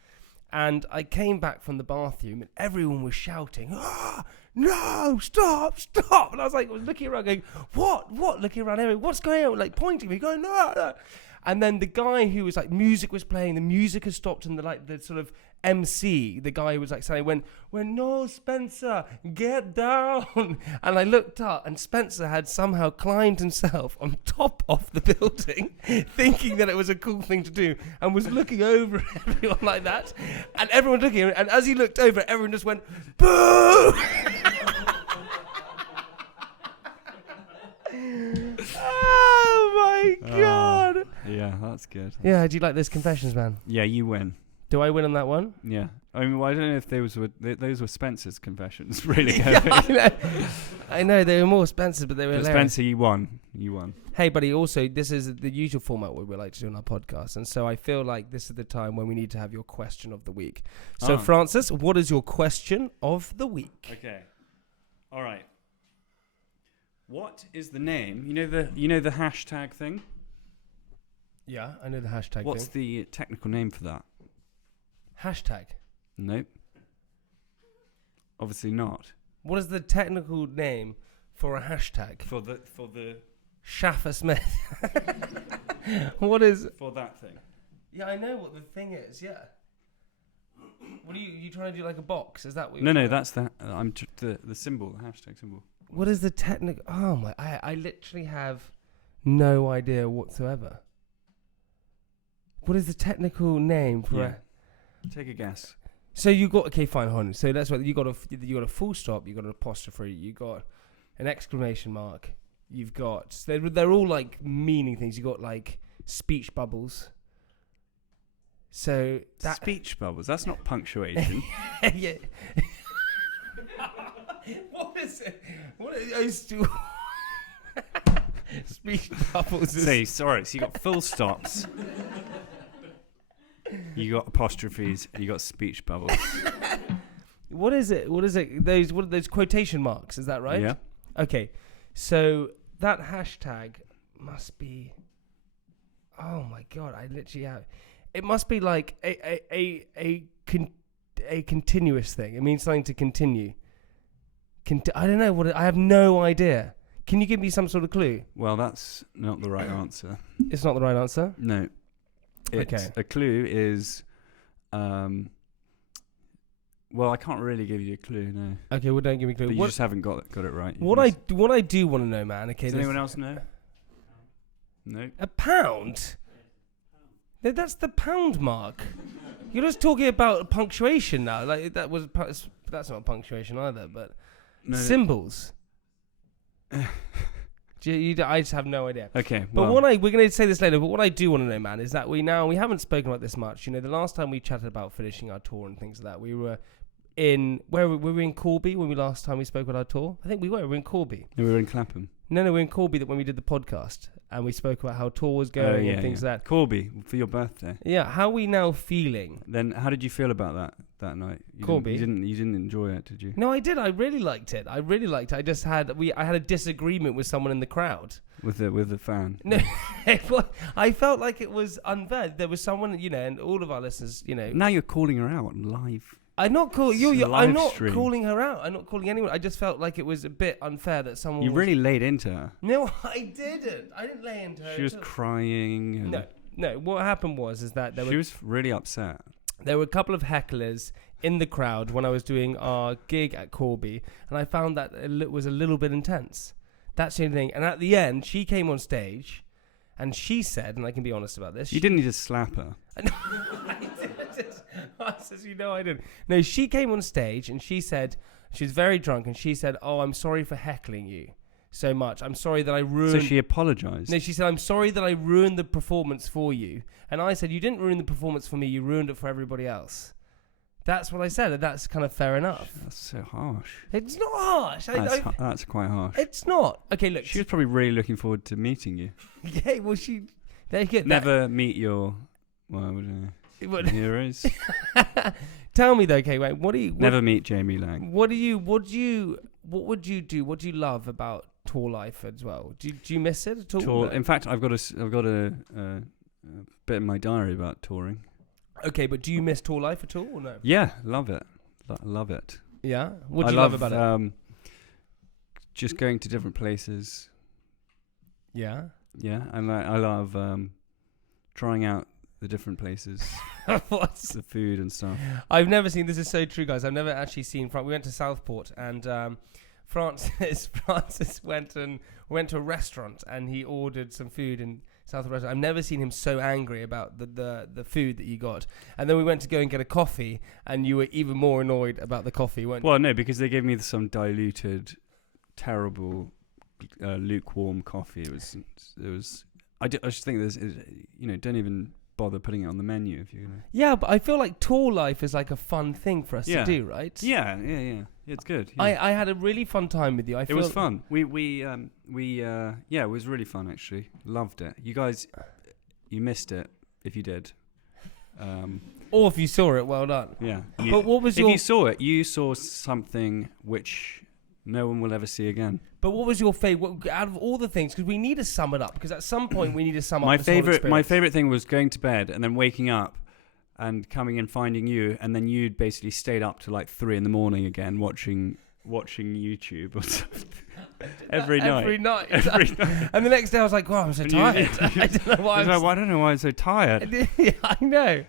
and I came back from the bathroom, and everyone was shouting, "Ah, no, stop!" And I was like, looking around, going, "What? Looking around everywhere, what's going on?" Like pointing me, going, "No." And then the guy who was like, music was playing, the music had stopped, and the sort of MC, the guy who was like saying, went, "No, Spencer, get down." And I looked up, and Spencer had somehow climbed himself on top of the building, thinking that it was a cool thing to do, and was looking over at everyone like that. And everyone looking at him, and as he looked over, everyone just went, "Boo!" Oh my god! Yeah, that's good. Yeah, do you like those confessions, man? Yeah, you win. Do I win on that one? Yeah. I mean, well, I don't know if those were Spencer's confessions, really. Yeah, I know they were more Spencer's, but they were hilarious. Spencer, you won. You won. Hey, buddy. Also, this is the usual format we like to do on our podcast, and so I feel like this is the time when we need to have your question of the week. So, Francis, what is your question of the week? Okay. All right. What is the name? You know the hashtag thing? Yeah, I know the hashtag What's the technical name for that? Hashtag? Nope. Obviously not. What is the technical name for a hashtag? For the Shaffer Smith. What is... For that thing. Yeah, I know what the thing is, yeah. What are you trying to do, like a box? Is that what you're No, that's the symbol, the hashtag symbol. What is the technical... Oh, my... I literally have no idea whatsoever. What is the technical name for a... Take a guess. So you got... Okay, fine, hold on. So that's what... You got a full stop, you got an apostrophe, you got an exclamation mark, you've got... They're all, like, meaning things. You got, like, speech bubbles. So... That speech bubbles? That's not punctuation. Yeah. What is it? What are those two? Speech bubbles. Sorry. So you got full stops. You got apostrophes. And you got speech bubbles. What is it? What are those quotation marks? Is that right? Yeah. Okay. So that hashtag must be. Oh my god! I literally have. It must be like a continuous thing. It means something to continue. I don't know what. I have no idea. Can you give me some sort of clue? Well, that's not the right answer. It's not the right answer? No. Okay. A clue is, well, I can't really give you a clue, no. Okay, well, don't give me a clue. But you just haven't got it right. What I do want to know, man. Okay. Does anyone else know? No. A pound? No, that's the pound mark. You're just talking about punctuation now. Like that's not punctuation either, but symbols. I just have no idea. Okay, but we're going to say this later. But what I do want to know, man, is that we haven't spoken about this much. You know, the last time we chatted about finishing our tour and things like that, we were in we were in Corby when we last time we spoke about our tour. I think we were in Corby. No, we were in Clapham. No, we were in Corby when we did the podcast and we spoke about how tour was going and things like that. Corby for your birthday. Yeah, how are we now feeling? Then how did you feel about that night? Corby. You didn't enjoy it, did you? No, I did. I really liked it. I just had I had a disagreement with someone in the crowd. With the fan. No, I felt like it was unfair. There was someone, you know, and all of our listeners, you know. Now you're calling her out live. I'm not calling I'm not calling her out. I'm not calling anyone. I just felt like it was a bit unfair that someone. You really laid into her. No, I didn't. I didn't lay into her. She was crying. No. What happened was that she was really upset. There were a couple of hecklers in the crowd when I was doing our gig at Corby, and I found that it was a little bit intense. That's the only thing. And at the end, she came on stage, and she said, and I can be honest about this. You didn't need to slap her. I didn't. No, she came on stage and she said, she was very drunk and she said, "Oh, I'm sorry for heckling you so much. I'm sorry that I ruined..." So she apologized? No, she said, "I'm sorry that I ruined the performance for you." And I said, "You didn't ruin the performance for me, you ruined it for everybody else." That's what I said, and that's kind of fair enough. That's so harsh. It's not harsh. That's quite harsh. It's not. Okay, look. She was probably really looking forward to meeting you. Yeah, well, she... There you go. Never meet your... Well, heroes. Tell me though, okay, wait. Never meet Jamie Lang. What would you do? What do you love about tour life as well? Do you miss it at all? In fact, I've got a bit in my diary about touring. Okay, but do you miss tour life at all or no? Yeah, love it. Love it. Yeah. What do you love about it? Just going to different places. Yeah. Yeah, and I love trying out the different places. What's the food and stuff? I've never seen. This is so true, guys. I've never actually seen. We went to Southport, and Francis went to a restaurant, and he ordered some food in Southport restaurant. I've never seen him so angry about the food that you got. And then we went to go and get a coffee, and you were even more annoyed about the coffee, weren't you? Well, no, because they gave me some diluted, terrible, lukewarm coffee. It was. I just think there's, don't even bother putting it on the menu if you're gonna. Yeah, but I feel like tour life is like a fun thing for us to do, right? Yeah. It's good. Yeah. I had a really fun time with you. It was fun. It was really fun actually. Loved it. You guys, you missed it if you did. Or if you saw it, well done. Yeah. But what was if you saw it, you saw something which no one will ever see again. But what was your favorite out of all the things? Because we need to sum it up. Because at some point we need to sum up. My favorite thing was going to bed and then waking up and coming and finding you, and then you'd basically stayed up to like 3 a.m. again watching YouTube or something. Every night. And the next day I was like, "Wow, I'm so tired." I don't know why. I don't know why I'm so tired. Yeah, I know.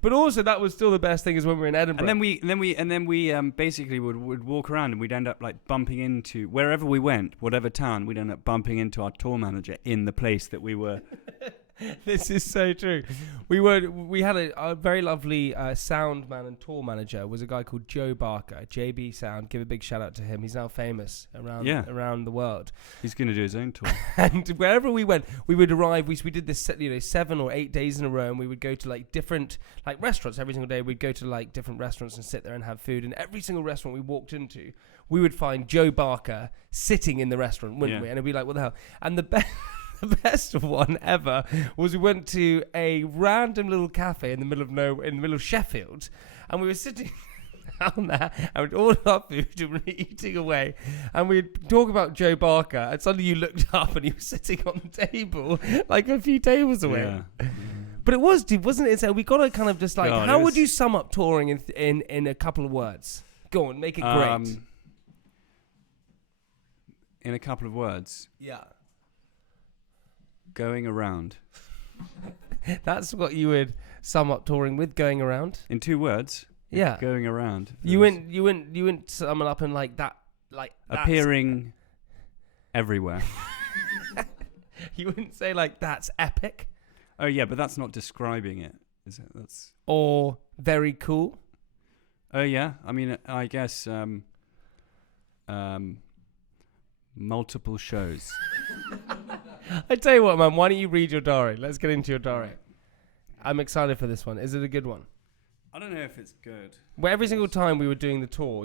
But also, that was still the best thing is when we were in Edinburgh. And then we basically would walk around and we'd end up like bumping into wherever we went, whatever town, we'd end up bumping into our tour manager in the place that we were. This is so true. We had a very lovely sound man and tour manager was a guy called Joe Barker, JB Sound. Give a big shout out to him. He's now famous around the world. He's going to do his own tour. And wherever we went, we would arrive. We did this 7 or 8 days in a row, and we would go to like different like restaurants every single day. We'd go to like different restaurants and sit there and have food. And every single restaurant we walked into, we would find Joe Barker sitting in the restaurant, wouldn't we? And it'd be like, what the hell? And the best one ever was we went to a random little cafe in the middle of Sheffield, and we were sitting down there and we'd order our food and we were eating away, and we'd talk about Joe Barker, and suddenly you looked up and he was sitting on the table like a few tables away. Yeah. But it was, dude, wasn't it? So we got to kind of just like, how would you sum up touring in a couple of words? Go on, make it great. In a couple of words. Yeah. Going around. That's what you would sum up touring with, going around. In 2 words. Yeah. Going around. You wouldn't sum it up in like that, like appearing everywhere. You wouldn't say like that's epic. Oh yeah, but that's not describing it, is it? That's or very cool. Oh yeah, I mean, I guess multiple shows. I tell you what, man. Why don't you read your diary? Let's get into your diary. I'm excited for this one. Is it a good one? I don't know if it's good. Well, every single time we were doing the tour,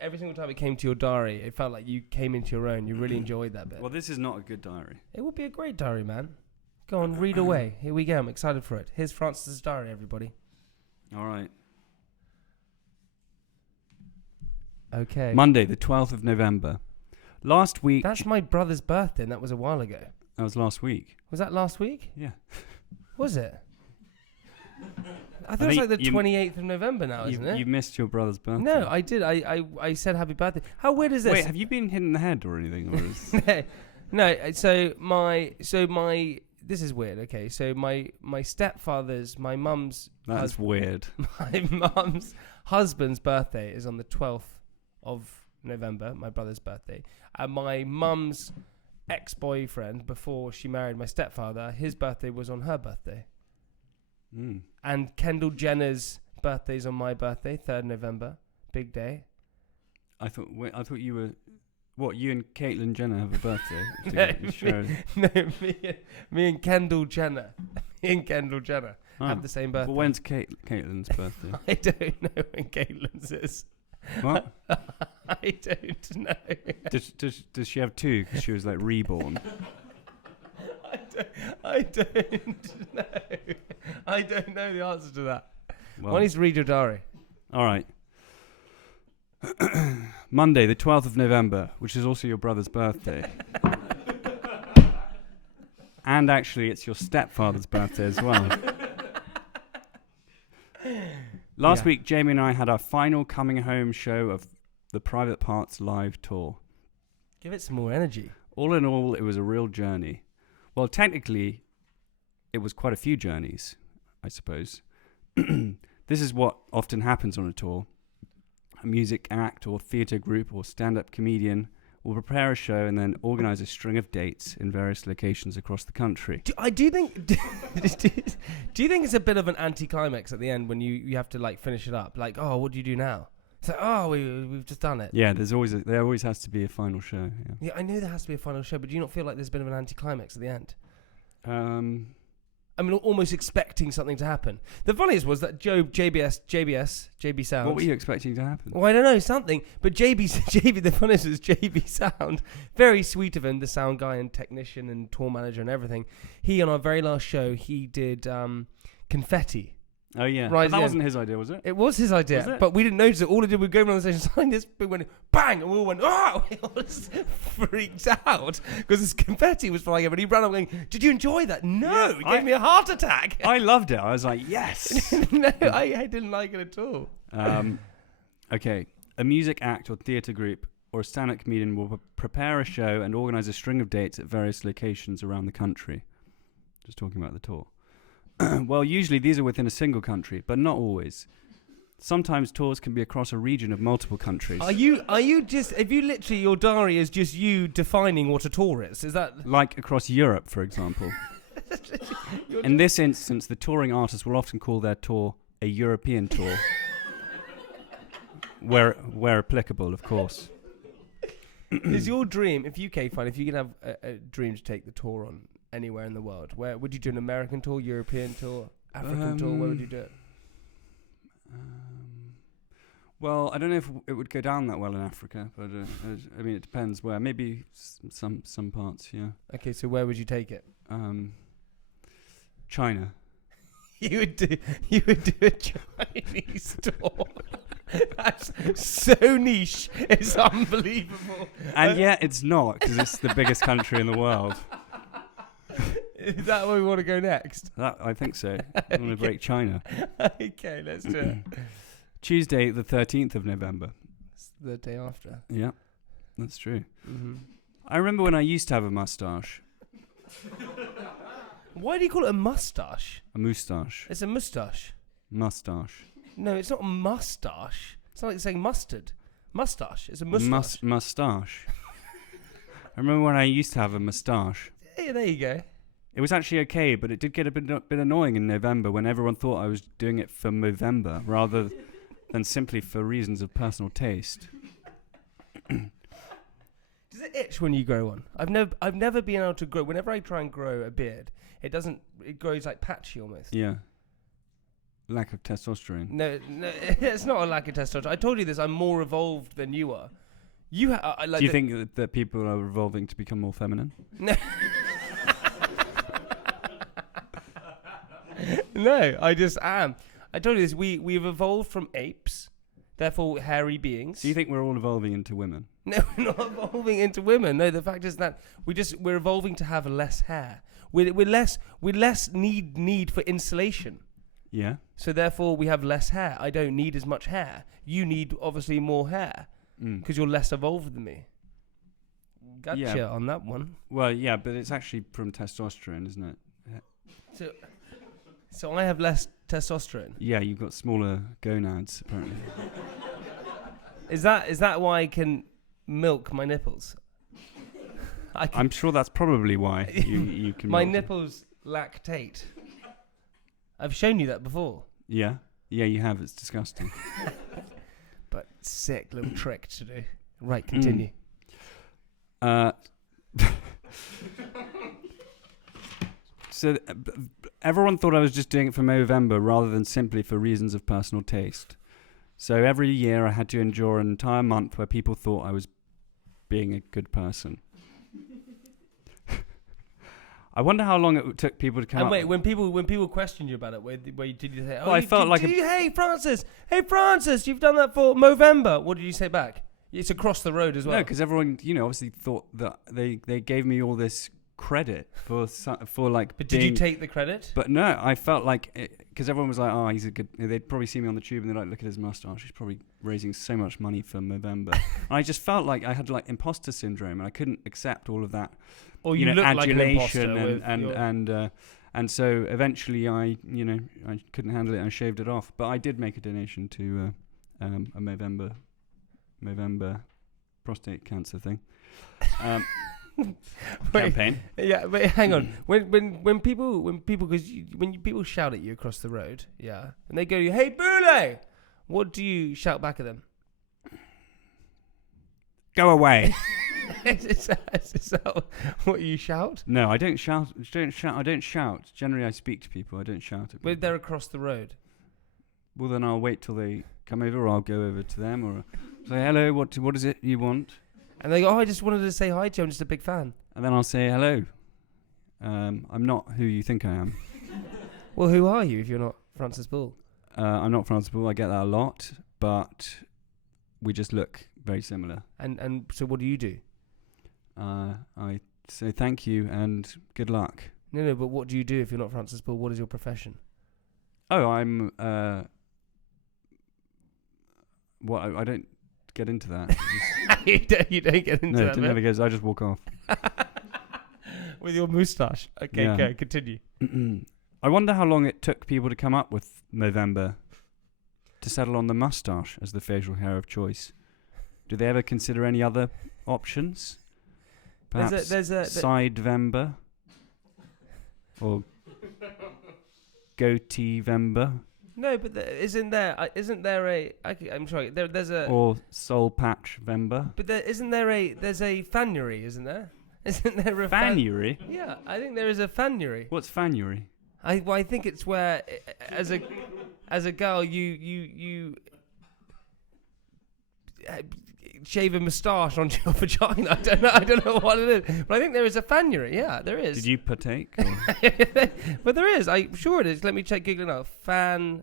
every single time it came to your diary, it felt like you came into your own. You really enjoyed that bit. Well, this is not a good diary. It would be a great diary, man. Go on, read away. Here we go. I'm excited for it. Here's Francis's diary, everybody. All right. Okay. Monday, the 12th of November. Last week... That's my brother's birthday, and that was a while ago. That was last week. Was that last week? Yeah. Was it? I thought it was like the 28th of November now, isn't it? You missed your brother's birthday. No, I did. I said happy birthday. How weird is this? Wait, have you been hit in the head or anything? Or is No, so my this is weird. Okay, so my stepfather's, my mum's... That's weird. My mum's husband's birthday is on the 12th of November, my brother's birthday. And my mum's ex-boyfriend, before she married my stepfather, his birthday was on her birthday. Mm. And Kendall Jenner's birthday's on my birthday, 3rd November. Big day. I thought you were... What, you and Caitlyn Jenner have a birthday? Me and Kendall Jenner. Have the same birthday. Well, when's Caitlyn's birthday? I don't know when Caitlyn's is. What? I don't know. Does she have 2? Because she was like reborn. I don't know. I don't know the answer to that. Well, Why don't you read your diary? All right. Monday, the 12th of November, which is also your brother's birthday. And actually, it's your stepfather's birthday as well. Last week, Jamie and I had our final coming home show of the Private Parts live tour. Give it some more energy. All in all, it was a real journey. Well, technically, it was quite a few journeys, I suppose. This is what often happens on a tour. A music act or theatre group or stand-up comedian will prepare a show and then organise a string of dates in various locations across the country. Do you think it's a bit of an anticlimax at the end when you have to like finish it up? Like, oh, what do you do now? It's like, oh, we've just done it. Yeah, there always has to be a final show. Yeah, I know there has to be a final show, but do you not feel like there's a bit of an anticlimax at the end? almost expecting something to happen. The funniest was that JB Sound. What were you expecting to happen? Well, I don't know, something. But JB, the funniest was JB Sound. Very sweet of him, the sound guy and technician and tour manager and everything. He, on our very last show, he did Confetti. Oh, yeah. But that wasn't his idea, was it? It was his idea, but we didn't notice it. All it did was go around the station, sign this, we went bang, and we all went, oh! We all just freaked out because this confetti was flying over, and he ran up going, did you enjoy that? No, it gave me a heart attack. I loved it. I was like, yes. No, I didn't like it at all. Okay, a music act or theatre group or a stand-up comedian will prepare a show and organise a string of dates at various locations around the country. Just talking about the tour. Well, usually these are within a single country, but not always. Sometimes tours can be across a region of multiple countries. Are you just, if you literally, your diary is just you defining what a tour is that? Like across Europe, for example. In this instance, the touring artists will often call their tour a European tour. where applicable, of course. Is your dream, if you could have a dream to take the tour on anywhere in the world, where would you do? An American tour, European tour, African tour? Where would you do it? Well, I don't know if it would go down that well in Africa, but I mean, it depends where. Maybe some parts, yeah. Okay, so where would you take it? China. You would do a Chinese tour. That's so niche. It's unbelievable. And yet it's not, because it's the biggest country in the world. Is that where we want to go next? I think so. I want to break China. Okay, let's do it. Tuesday, the 13th of November. It's the day after. Yeah, that's true. Mm-hmm. I remember when I used to have a moustache. Why do you call it a mustache? A moustache. It's a moustache. Mustache. No, it's not a mustache. It's not like saying mustard. Mustache. It's a moustache. Mustache. I remember when I used to have a moustache. Yeah, there you go. It was actually okay, but it did get a bit annoying in November when everyone thought I was doing it for Movember rather than simply for reasons of personal taste. Does it itch when you grow one? I've never been able to grow. Whenever I try and grow a beard, it grows like patchy almost. Yeah. Lack of testosterone. No, it's not a lack of testosterone. I told you this. I'm more evolved than you are. Do you think that people are evolving to become more feminine? No. No, I just am. I told you this. We've evolved from apes, therefore hairy beings. Do you think we're all evolving into women? No, we're not evolving into women. No, the fact is that we're evolving to have less hair. We're less need for insulation. Yeah. So therefore we have less hair. I don't need as much hair. You need obviously more hair because you're less evolved than me. Gotcha on that one. Well, yeah, but it's actually from testosterone, isn't it? Yeah. So I have less testosterone. Yeah, you've got smaller gonads apparently. Is that why I can milk my nipples? I'm sure that's probably why you can. My nipples lactate. I've shown you that before. Yeah, you have. It's disgusting. But sick little trick to do. Right, continue. So everyone thought I was just doing it for Movember rather than simply for reasons of personal taste. So every year I had to endure an entire month where people thought I was being a good person. I wonder how long it took people to come up. And wait, when people questioned you about it, where did you say, well, I felt like hey Francis, you've done that for Movember. What did you say back? It's across the road as well. No, because everyone, obviously thought that they gave me all this credit for like. But did you take the credit? But no, I felt like because everyone was like, oh, he's a good. They'd probably see me on the tube and they're like, look at his mustache. He's probably raising so much money for Movember. And I just felt like I had like imposter syndrome and I couldn't accept all of that. Or you look like an imposter and so eventually I couldn't handle it and I shaved it off. But I did make a donation to a Movember prostate cancer thing. Campaign. Yeah, but hang on. When people shout at you across the road, yeah, and they go, "Hey, Boule!" What do you shout back at them? Go away. Is that what you shout? No, I don't shout. I don't shout. Generally, I speak to people. I don't shout at people. But they're across the road. Well, then I'll wait till they come over, or I'll go over to them, or say, hello, what is it you want? And they go, I just wanted to say hi to you. I'm just a big fan. And then I'll say, hello. I'm not who you think I am. Well, who are you if you're not Francis Bull? I'm not Francis Bull. I get that a lot, but we just look very similar. And so what do you do? I say thank you and good luck. No, but what do you do if you're not Francis Bull? What is your profession? Oh, I'm... Well, I don't get into that. You don't get into that. No, it never goes. I just walk off. With your moustache. Okay, yeah. Okay, continue. I wonder how long it took people to come up with Movember to settle on the moustache as the facial hair of choice. Do they ever consider any other options? Perhaps Side-Vember? Or Goatee-Vember? No, but isn't there a... I'm sorry, there's a... Or Soul Patch-Vember? But there's a Fanuary, isn't there? Isn't there a... Fanuary? Yeah, I think there is a Fanuary. What's Fanuary? I think it's where, as a girl, you shave a moustache onto your vagina. I don't know what it is, but I think there is a Fanuary. Yeah, there is. Did you partake? But there is. I'm sure it is. Let me check Google now. Fan.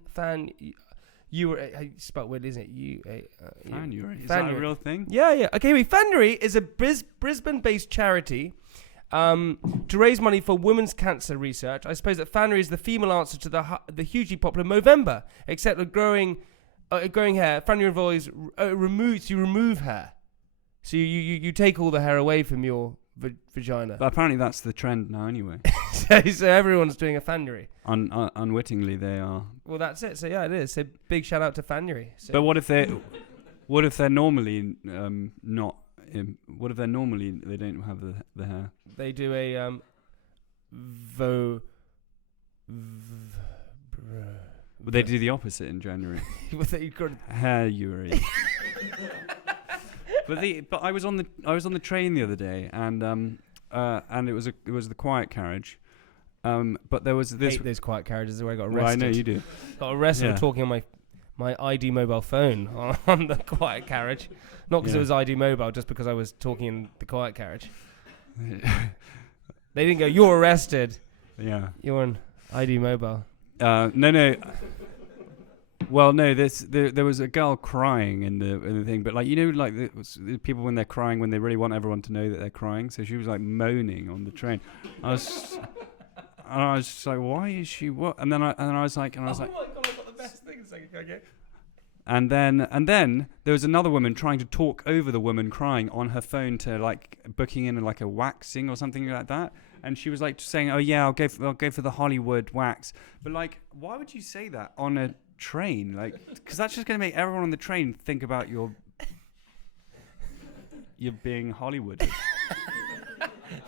You were spelled weird, isn't it? Fanuary. Is that a real thing? Yeah. Okay, Fanuary is a Brisbane-based charity to raise money for women's cancer research. I suppose that Fanuary is the female answer to the hugely popular Movember, except with growing hair. Fanuary involves remove hair, so you take all the hair away from your vagina. But apparently that's the trend now anyway. so everyone's doing a Fanuary. Unwittingly they are. Well, that's it. So yeah, it is. So big shout out to Fanuary. So but what if they're normally not? What if they're normally they don't have the hair? They do a But they do the opposite in January. Hair-ury. But I was on the train the other day, and it was the quiet carriage. But there was this. I hate those quiet carriages. Where I got arrested. Well, I know you do. Got arrested for talking on my ID mobile phone on the quiet carriage. Not because it was ID mobile, just because I was talking in the quiet carriage. They didn't go, you're arrested. Yeah. You're on ID mobile. No. Well, no. There was a girl crying in the thing, but like the people when they're crying when they really want everyone to know that they're crying. So she was like moaning on the train. I was just like, why is she what? And then I was like, oh my God, I've got the best thing. Okay. And then there was another woman trying to talk over the woman crying on her phone to like booking in like a waxing or something like that. And she was like saying, "Oh yeah, I'll go for the Hollywood wax." But like, why would you say that on a train? Like, because that's just going to make everyone on the train think about you're being Hollywood.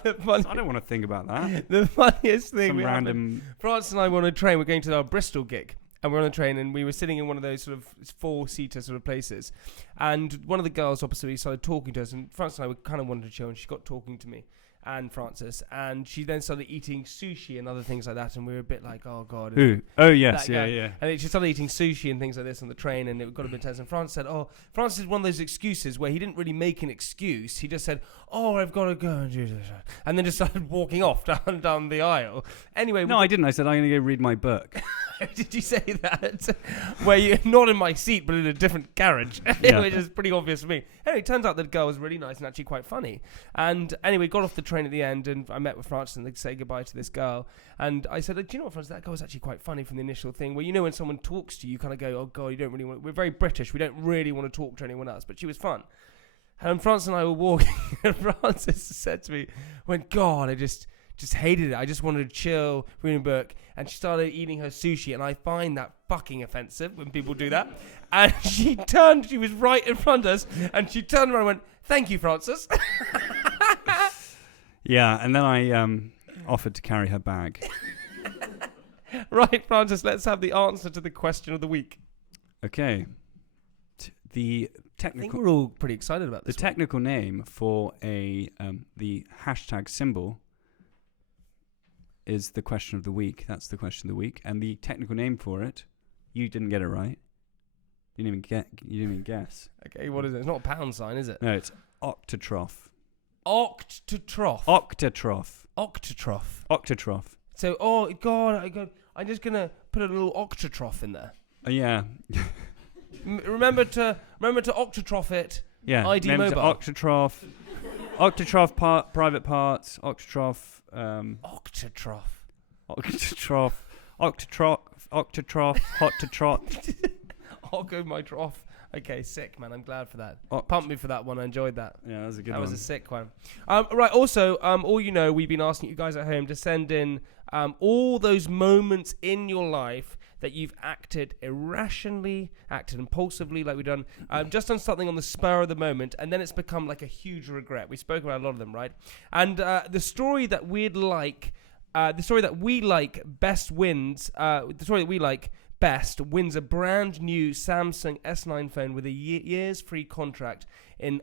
I don't want to think about that. The funniest thing, some random. France and I were on a train. We're going to our Bristol gig. And we're on the train, and we were sitting in one of those sort of 4-seater sort of places. And one of the girls opposite me started talking to us, and Francis and I were kind of wanted to chill, and she got talking to me and Francis, and she then started eating sushi and other things like that, and we were a bit like, oh God. Who? Oh yes, yeah. And she started eating sushi and things like this on the train, and it got a bit tense. And Francis said, Francis is one of those excuses where he didn't really make an excuse. He just said, I've got to go and do this, and then just started walking off down the aisle. Anyway. No, I didn't. I said, I'm going to go read my book. Did you say that? Where you're not in my seat, but in a different carriage, which is pretty obvious for me. Anyway, it turns out that the girl was really nice and actually quite funny. And anyway, got off the train at the end, and I met with Francis and they say goodbye to this girl. And I said, do you know what, Francis? That girl was actually quite funny from the initial thing. Where when someone talks to you, you kind of go, oh God, you don't really want. We're very British. We don't really want to talk to anyone else. But she was fun. And Francis and I were walking, and Francis said to me, God, I just hated it. I just wanted to chill, read a book. And she started eating her sushi, and I find that fucking offensive when people do that. And she was right in front of us, and she turned around and went, thank you, Francis. Yeah, and then I offered to carry her bag. Right, Francis, let's have the answer to the question of the week. Okay. The technical. I think we're all pretty excited about this. The technical name for the hashtag symbol is the question of the week. That's the question of the week, and the technical name for it, you didn't get it right. You didn't even guess. Okay, what is it? It's not a pound sign, is it? No, it's octatroph. Octatroph. Octatroph. Octatroph. Octatroph. So, oh God, I'm just gonna put a little octatroph in there. Yeah. Remember to octatroph it. Yeah. ID Mobile. Octatroph. Octatroph private parts. Octatroph. Octatroph. Octatroph. Octatroph. Hot to trot. I'll go my trough. Okay, sick, man. I'm glad for that. Pump me for that one. I enjoyed that. Yeah, that was a good one. That was a sick one. Right, also, all you know, we've been asking you guys at home to send in all those moments in your life that you've acted irrationally, acted impulsively, like we've done, just done something on the spur of the moment, and then it's become like a huge regret. We spoke about a lot of them, right? And the story that we like best wins, the story that we like best wins a brand new Samsung S9 phone with a year's free contract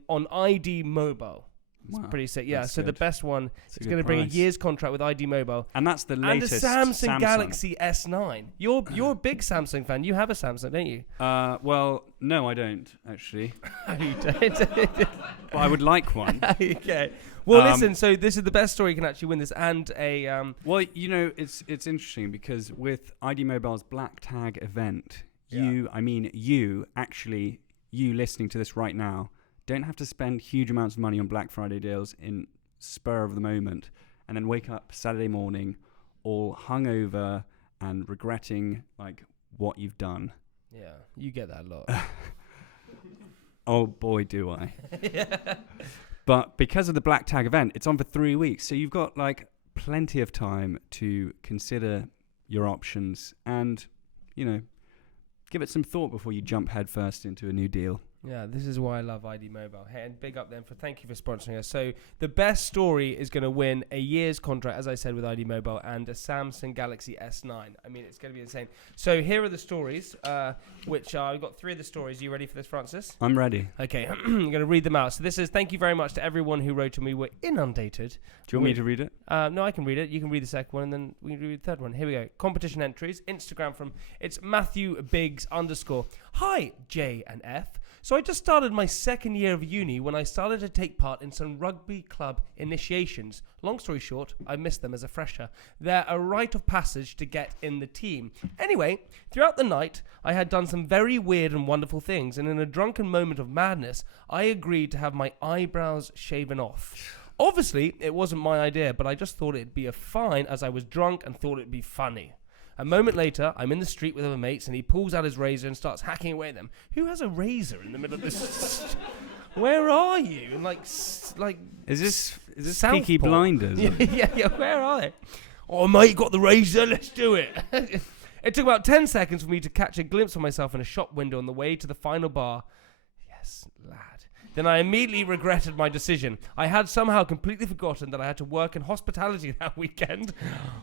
on ID Mobile. It's pretty sick. Yeah, so good. The best one is going to bring a year's contract with ID Mobile. And that's the latest and a Samsung Galaxy S9. You're a big Samsung fan. You have a Samsung, don't you? Well, no, I don't, actually. You don't? But I would like one. Okay. Well, listen, so this is the best story you can actually win this, and a... Well, you know, it's interesting because with ID Mobile's Black Tag event, you listening to this right now, don't have to spend huge amounts of money on Black Friday deals in spur of the moment and then wake up Saturday morning all hungover and regretting like what you've done. Yeah, you get that a lot. Oh boy, do I. Yeah. But because of the Black Tag event, it's on for 3 weeks. So you've got like plenty of time to consider your options and, you know, give it some thought before you jump headfirst into a new deal. Yeah, this is why I love ID Mobile. Hey, and big up them thank you for sponsoring us. So the best story is going to win a year's contract, as I said, with ID Mobile and a Samsung Galaxy S9. I mean, it's going to be insane. So here are the stories, which I've got 3 of the stories. Are you ready for this, Francis? I'm ready. Okay, I'm going to read them out. So this is, thank you very much to everyone who wrote to me. We're inundated. Do you want me to read it? No, I can read it. You can read the second one, and then we can read the third one. Here we go. Competition entries. Instagram it's Matthew Biggs _ Hi, J and F. So I just started my second year of uni when I started to take part in some rugby club initiations. Long story short, I missed them as a fresher. They're a rite of passage to get in the team. Anyway, throughout the night, I had done some very weird and wonderful things, and in a drunken moment of madness, I agreed to have my eyebrows shaven off. Obviously, it wasn't my idea, but I just thought it'd be a fine as I was drunk and thought it'd be funny. A moment later, I'm in the street with other mates, and he pulls out his razor and starts hacking away at them. Who has a razor in the middle of this? Where are you? And is this Peaky Blinders? yeah. Where are they? Oh, mate, got the razor. Let's do it. It took about 10 seconds for me to catch a glimpse of myself in a shop window on the way to the final bar. Yes, lad. Then I immediately regretted my decision. I had somehow completely forgotten that I had to work in hospitality that weekend.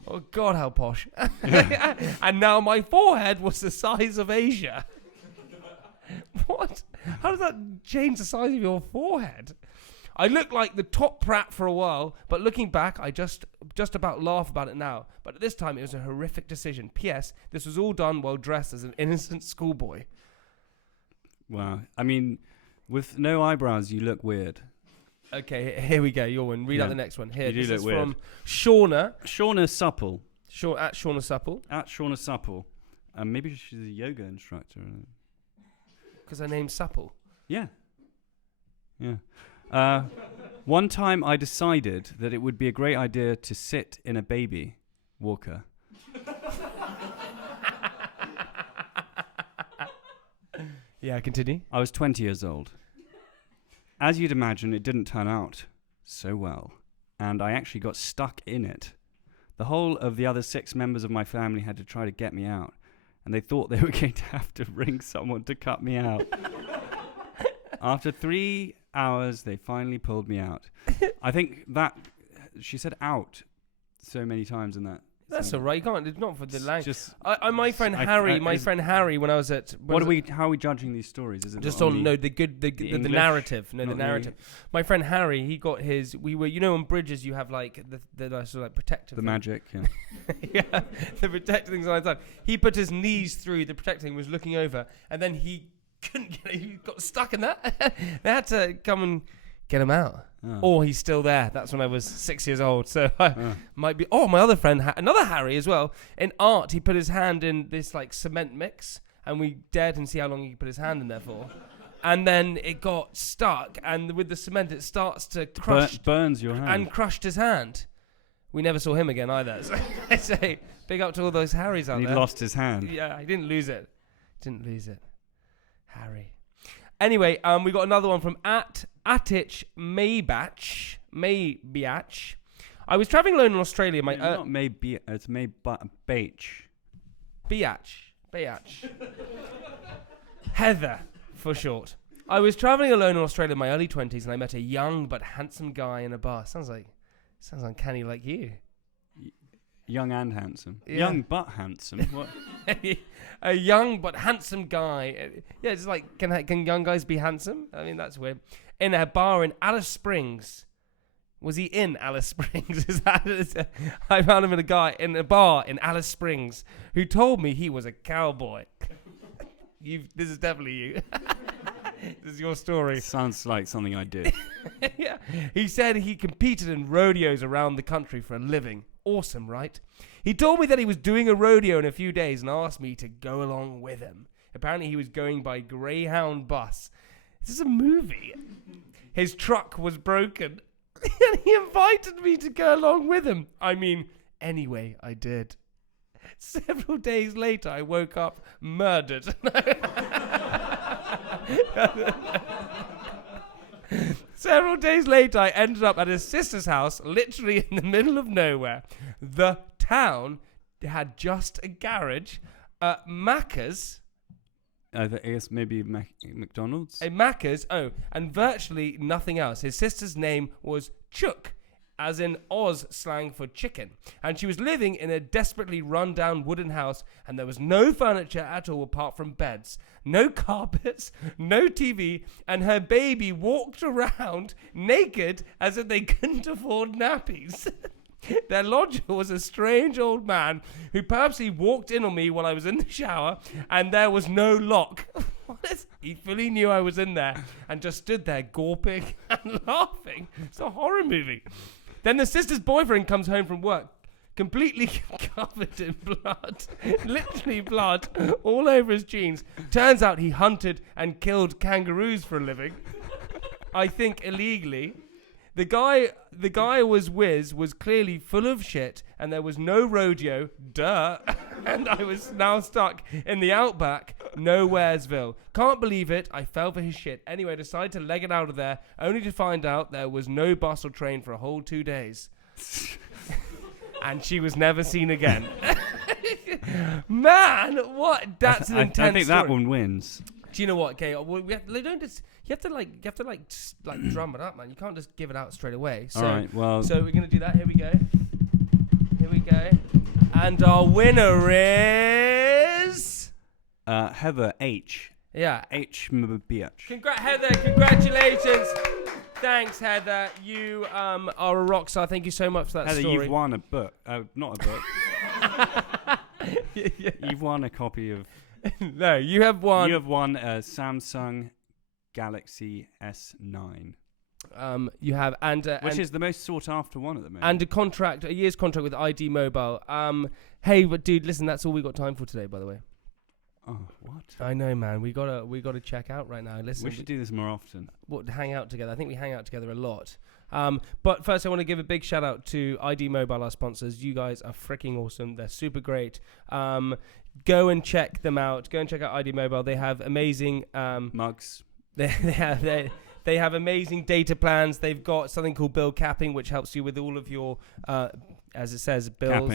Oh, God, how posh. And now my forehead was the size of Asia. What? How does that change the size of your forehead? I looked like the top prat for a while, but looking back, I just about laugh about it now. But at this time, it was a horrific decision. P.S. This was all done while dressed as an innocent schoolboy. Wow. I mean... with no eyebrows, you look weird. Okay, here we go. Your one. Read out the next one. Here, this is weird. From Shauna. Shauna Supple. At Shauna Supple. At Shauna Supple. Maybe she's a yoga instructor. Because her name's Supple. Yeah. One time I decided that it would be a great idea to sit in a baby walker. Yeah, continue. I was 20 years old. As you'd imagine, it didn't turn out so well, and I actually got stuck in it. The whole of the other 6 members of my family had to try to get me out, and they thought they were going to have to ring someone to cut me out. After 3 hours, they finally pulled me out. I think that she said out so many times in that That's all right. You can't. It's not for the language. My friend Harry, when I was at. How are we judging these stories? Is it just on the narrative? No, the narrative. My friend Harry, he got his. We were, on bridges you have like the sort of like protective. The magic. Yeah. Yeah, the protective things all the time. He put his knees through the protective thing, was looking over, and then he couldn't. He got stuck in that. They had to come and get him out. Oh. Or he's still there. That's when I was 6 years old. So might be. Oh, my other friend, another Harry as well. In art, he put his hand in this like cement mix, and we dared him see how long he could put his hand in there for. And then it got stuck, and with the cement, it starts to crush. Burns your hand. And crushed his hand. We never saw him again either. So I say, big up to all those Harrys out there. He lost his hand. Yeah, he didn't lose it. Harry. Anyway, we got another one from Atich Maybatch. I was traveling alone in Australia. Not Maybe, it's Maybatch. Biatch. Heather, for short. I was traveling alone in Australia in my early 20s, and I met a young but handsome guy in a bar. Sounds uncanny like you. Young and handsome. Yeah. Young but handsome. What? A young but handsome guy. Yeah, it's like, can young guys be handsome? I mean, that's weird. In a bar in Alice Springs. Was he in Alice Springs? I found him in a bar in Alice Springs who told me he was a cowboy. This is definitely you. This is your story. Sounds like something I did. Yeah. He said he competed in rodeos around the country for a living. Awesome, right? He told me that he was doing a rodeo in a few days and asked me to go along with him. Apparently he was going by Greyhound bus. This is a movie. His truck was broken. And he invited me to go along with him. I mean, anyway, I did. Several days later, I woke up murdered. Several days later, I ended up at his sister's house, literally in the middle of nowhere. The town had just a garage, Macca's. I guess maybe McDonald's? A Macca's, and virtually nothing else. His sister's name was Chook, as in Oz slang for chicken. And she was living in a desperately run-down wooden house, and there was no furniture at all apart from beds, no carpets, no TV, and her baby walked around naked as if they couldn't afford nappies. Their lodger was a strange old man who purposely walked in on me while I was in the shower, and there was no lock. He fully knew I was in there and just stood there gawping and laughing. It's a horror movie. Then the sister's boyfriend comes home from work, completely covered in blood, literally blood, all over his jeans. Turns out he hunted and killed kangaroos for a living. I think illegally. The guy was clearly full of shit, and there was no rodeo, duh, and I was now stuck in the outback, Nowheresville. Can't believe it, I fell for his shit. Anyway, decided to leg it out of there, only to find out there was no bus or train for a whole 2 days. And she was never seen again. Man, what? That's an intense I think that story. one wins. Do you know what, Kay? You have to drum it up, man. You can't just give it out straight away. So, all right, well. So we're gonna do that. Here we go. And our winner is Heather H. Yeah, H. Mbh. Heather, congratulations. Thanks, Heather. You are a rock star. Thank you so much for that Heather, story. you've won a book. Not a book. Yeah. You've won a copy of. No, you have won. You have won a Samsung Galaxy S9. You have, which is the most sought after one at the moment. And a year's contract with ID Mobile. Hey, but dude, listen, that's all we got time for today, by the way. Oh, what? I know, man. We gotta check out right now. Listen, we should do this more often. Hang out together. I think we hang out together a lot. But first, I want to give a big shout out to ID Mobile, our sponsors. You guys are freaking awesome. They're super great. Go and check them out. Go and check out ID Mobile. They have amazing mugs. They have amazing data plans. They've got something called bill capping, which helps you with all of your as it says, bills,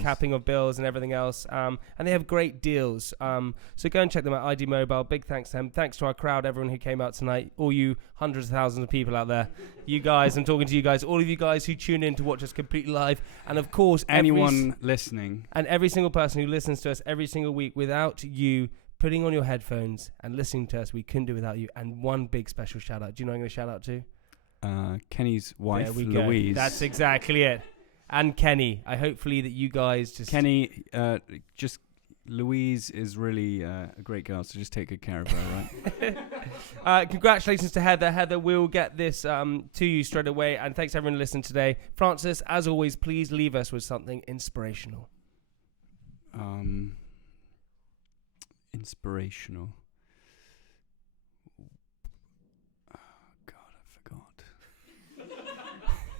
capping of bills and everything else. And they have great deals. So go and check them out. ID Mobile. Big thanks to them. Thanks to our crowd, everyone who came out tonight. All you hundreds of thousands of people out there. You guys, I'm talking to you guys. All of you guys who tune in to watch us completely live. And of course, anyone listening. And every single person who listens to us every single week. Without you putting on your headphones and listening to us, we couldn't do it without you. And one big special shout out. Do you know what I'm going to shout out to? Kenny's wife, Louise. That's exactly it. And Kenny. Hopefully that you guys just... Kenny, Louise is really a great girl, so just take good care of her, right? Congratulations to Heather. Heather, we'll get this to you straight away. And thanks everyone listening today. Francis, as always, please leave us with something inspirational. Inspirational.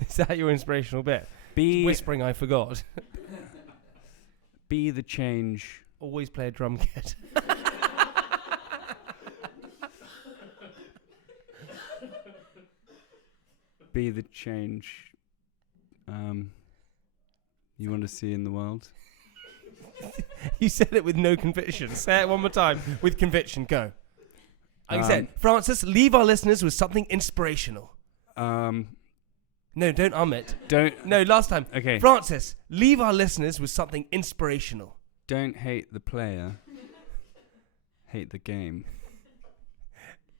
Is that your inspirational bit? Whispering, I forgot. Be the change. Always play a drum kit. Be the change you want to see in the world. You said it with no conviction. Say it one more time with conviction. Go. Like I said, Francis, leave our listeners with something inspirational. No, don't it. No, last time. Okay. Francis, leave our listeners with something inspirational. Don't hate the player. Hate the game.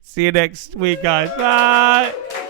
See you next week, guys. Bye.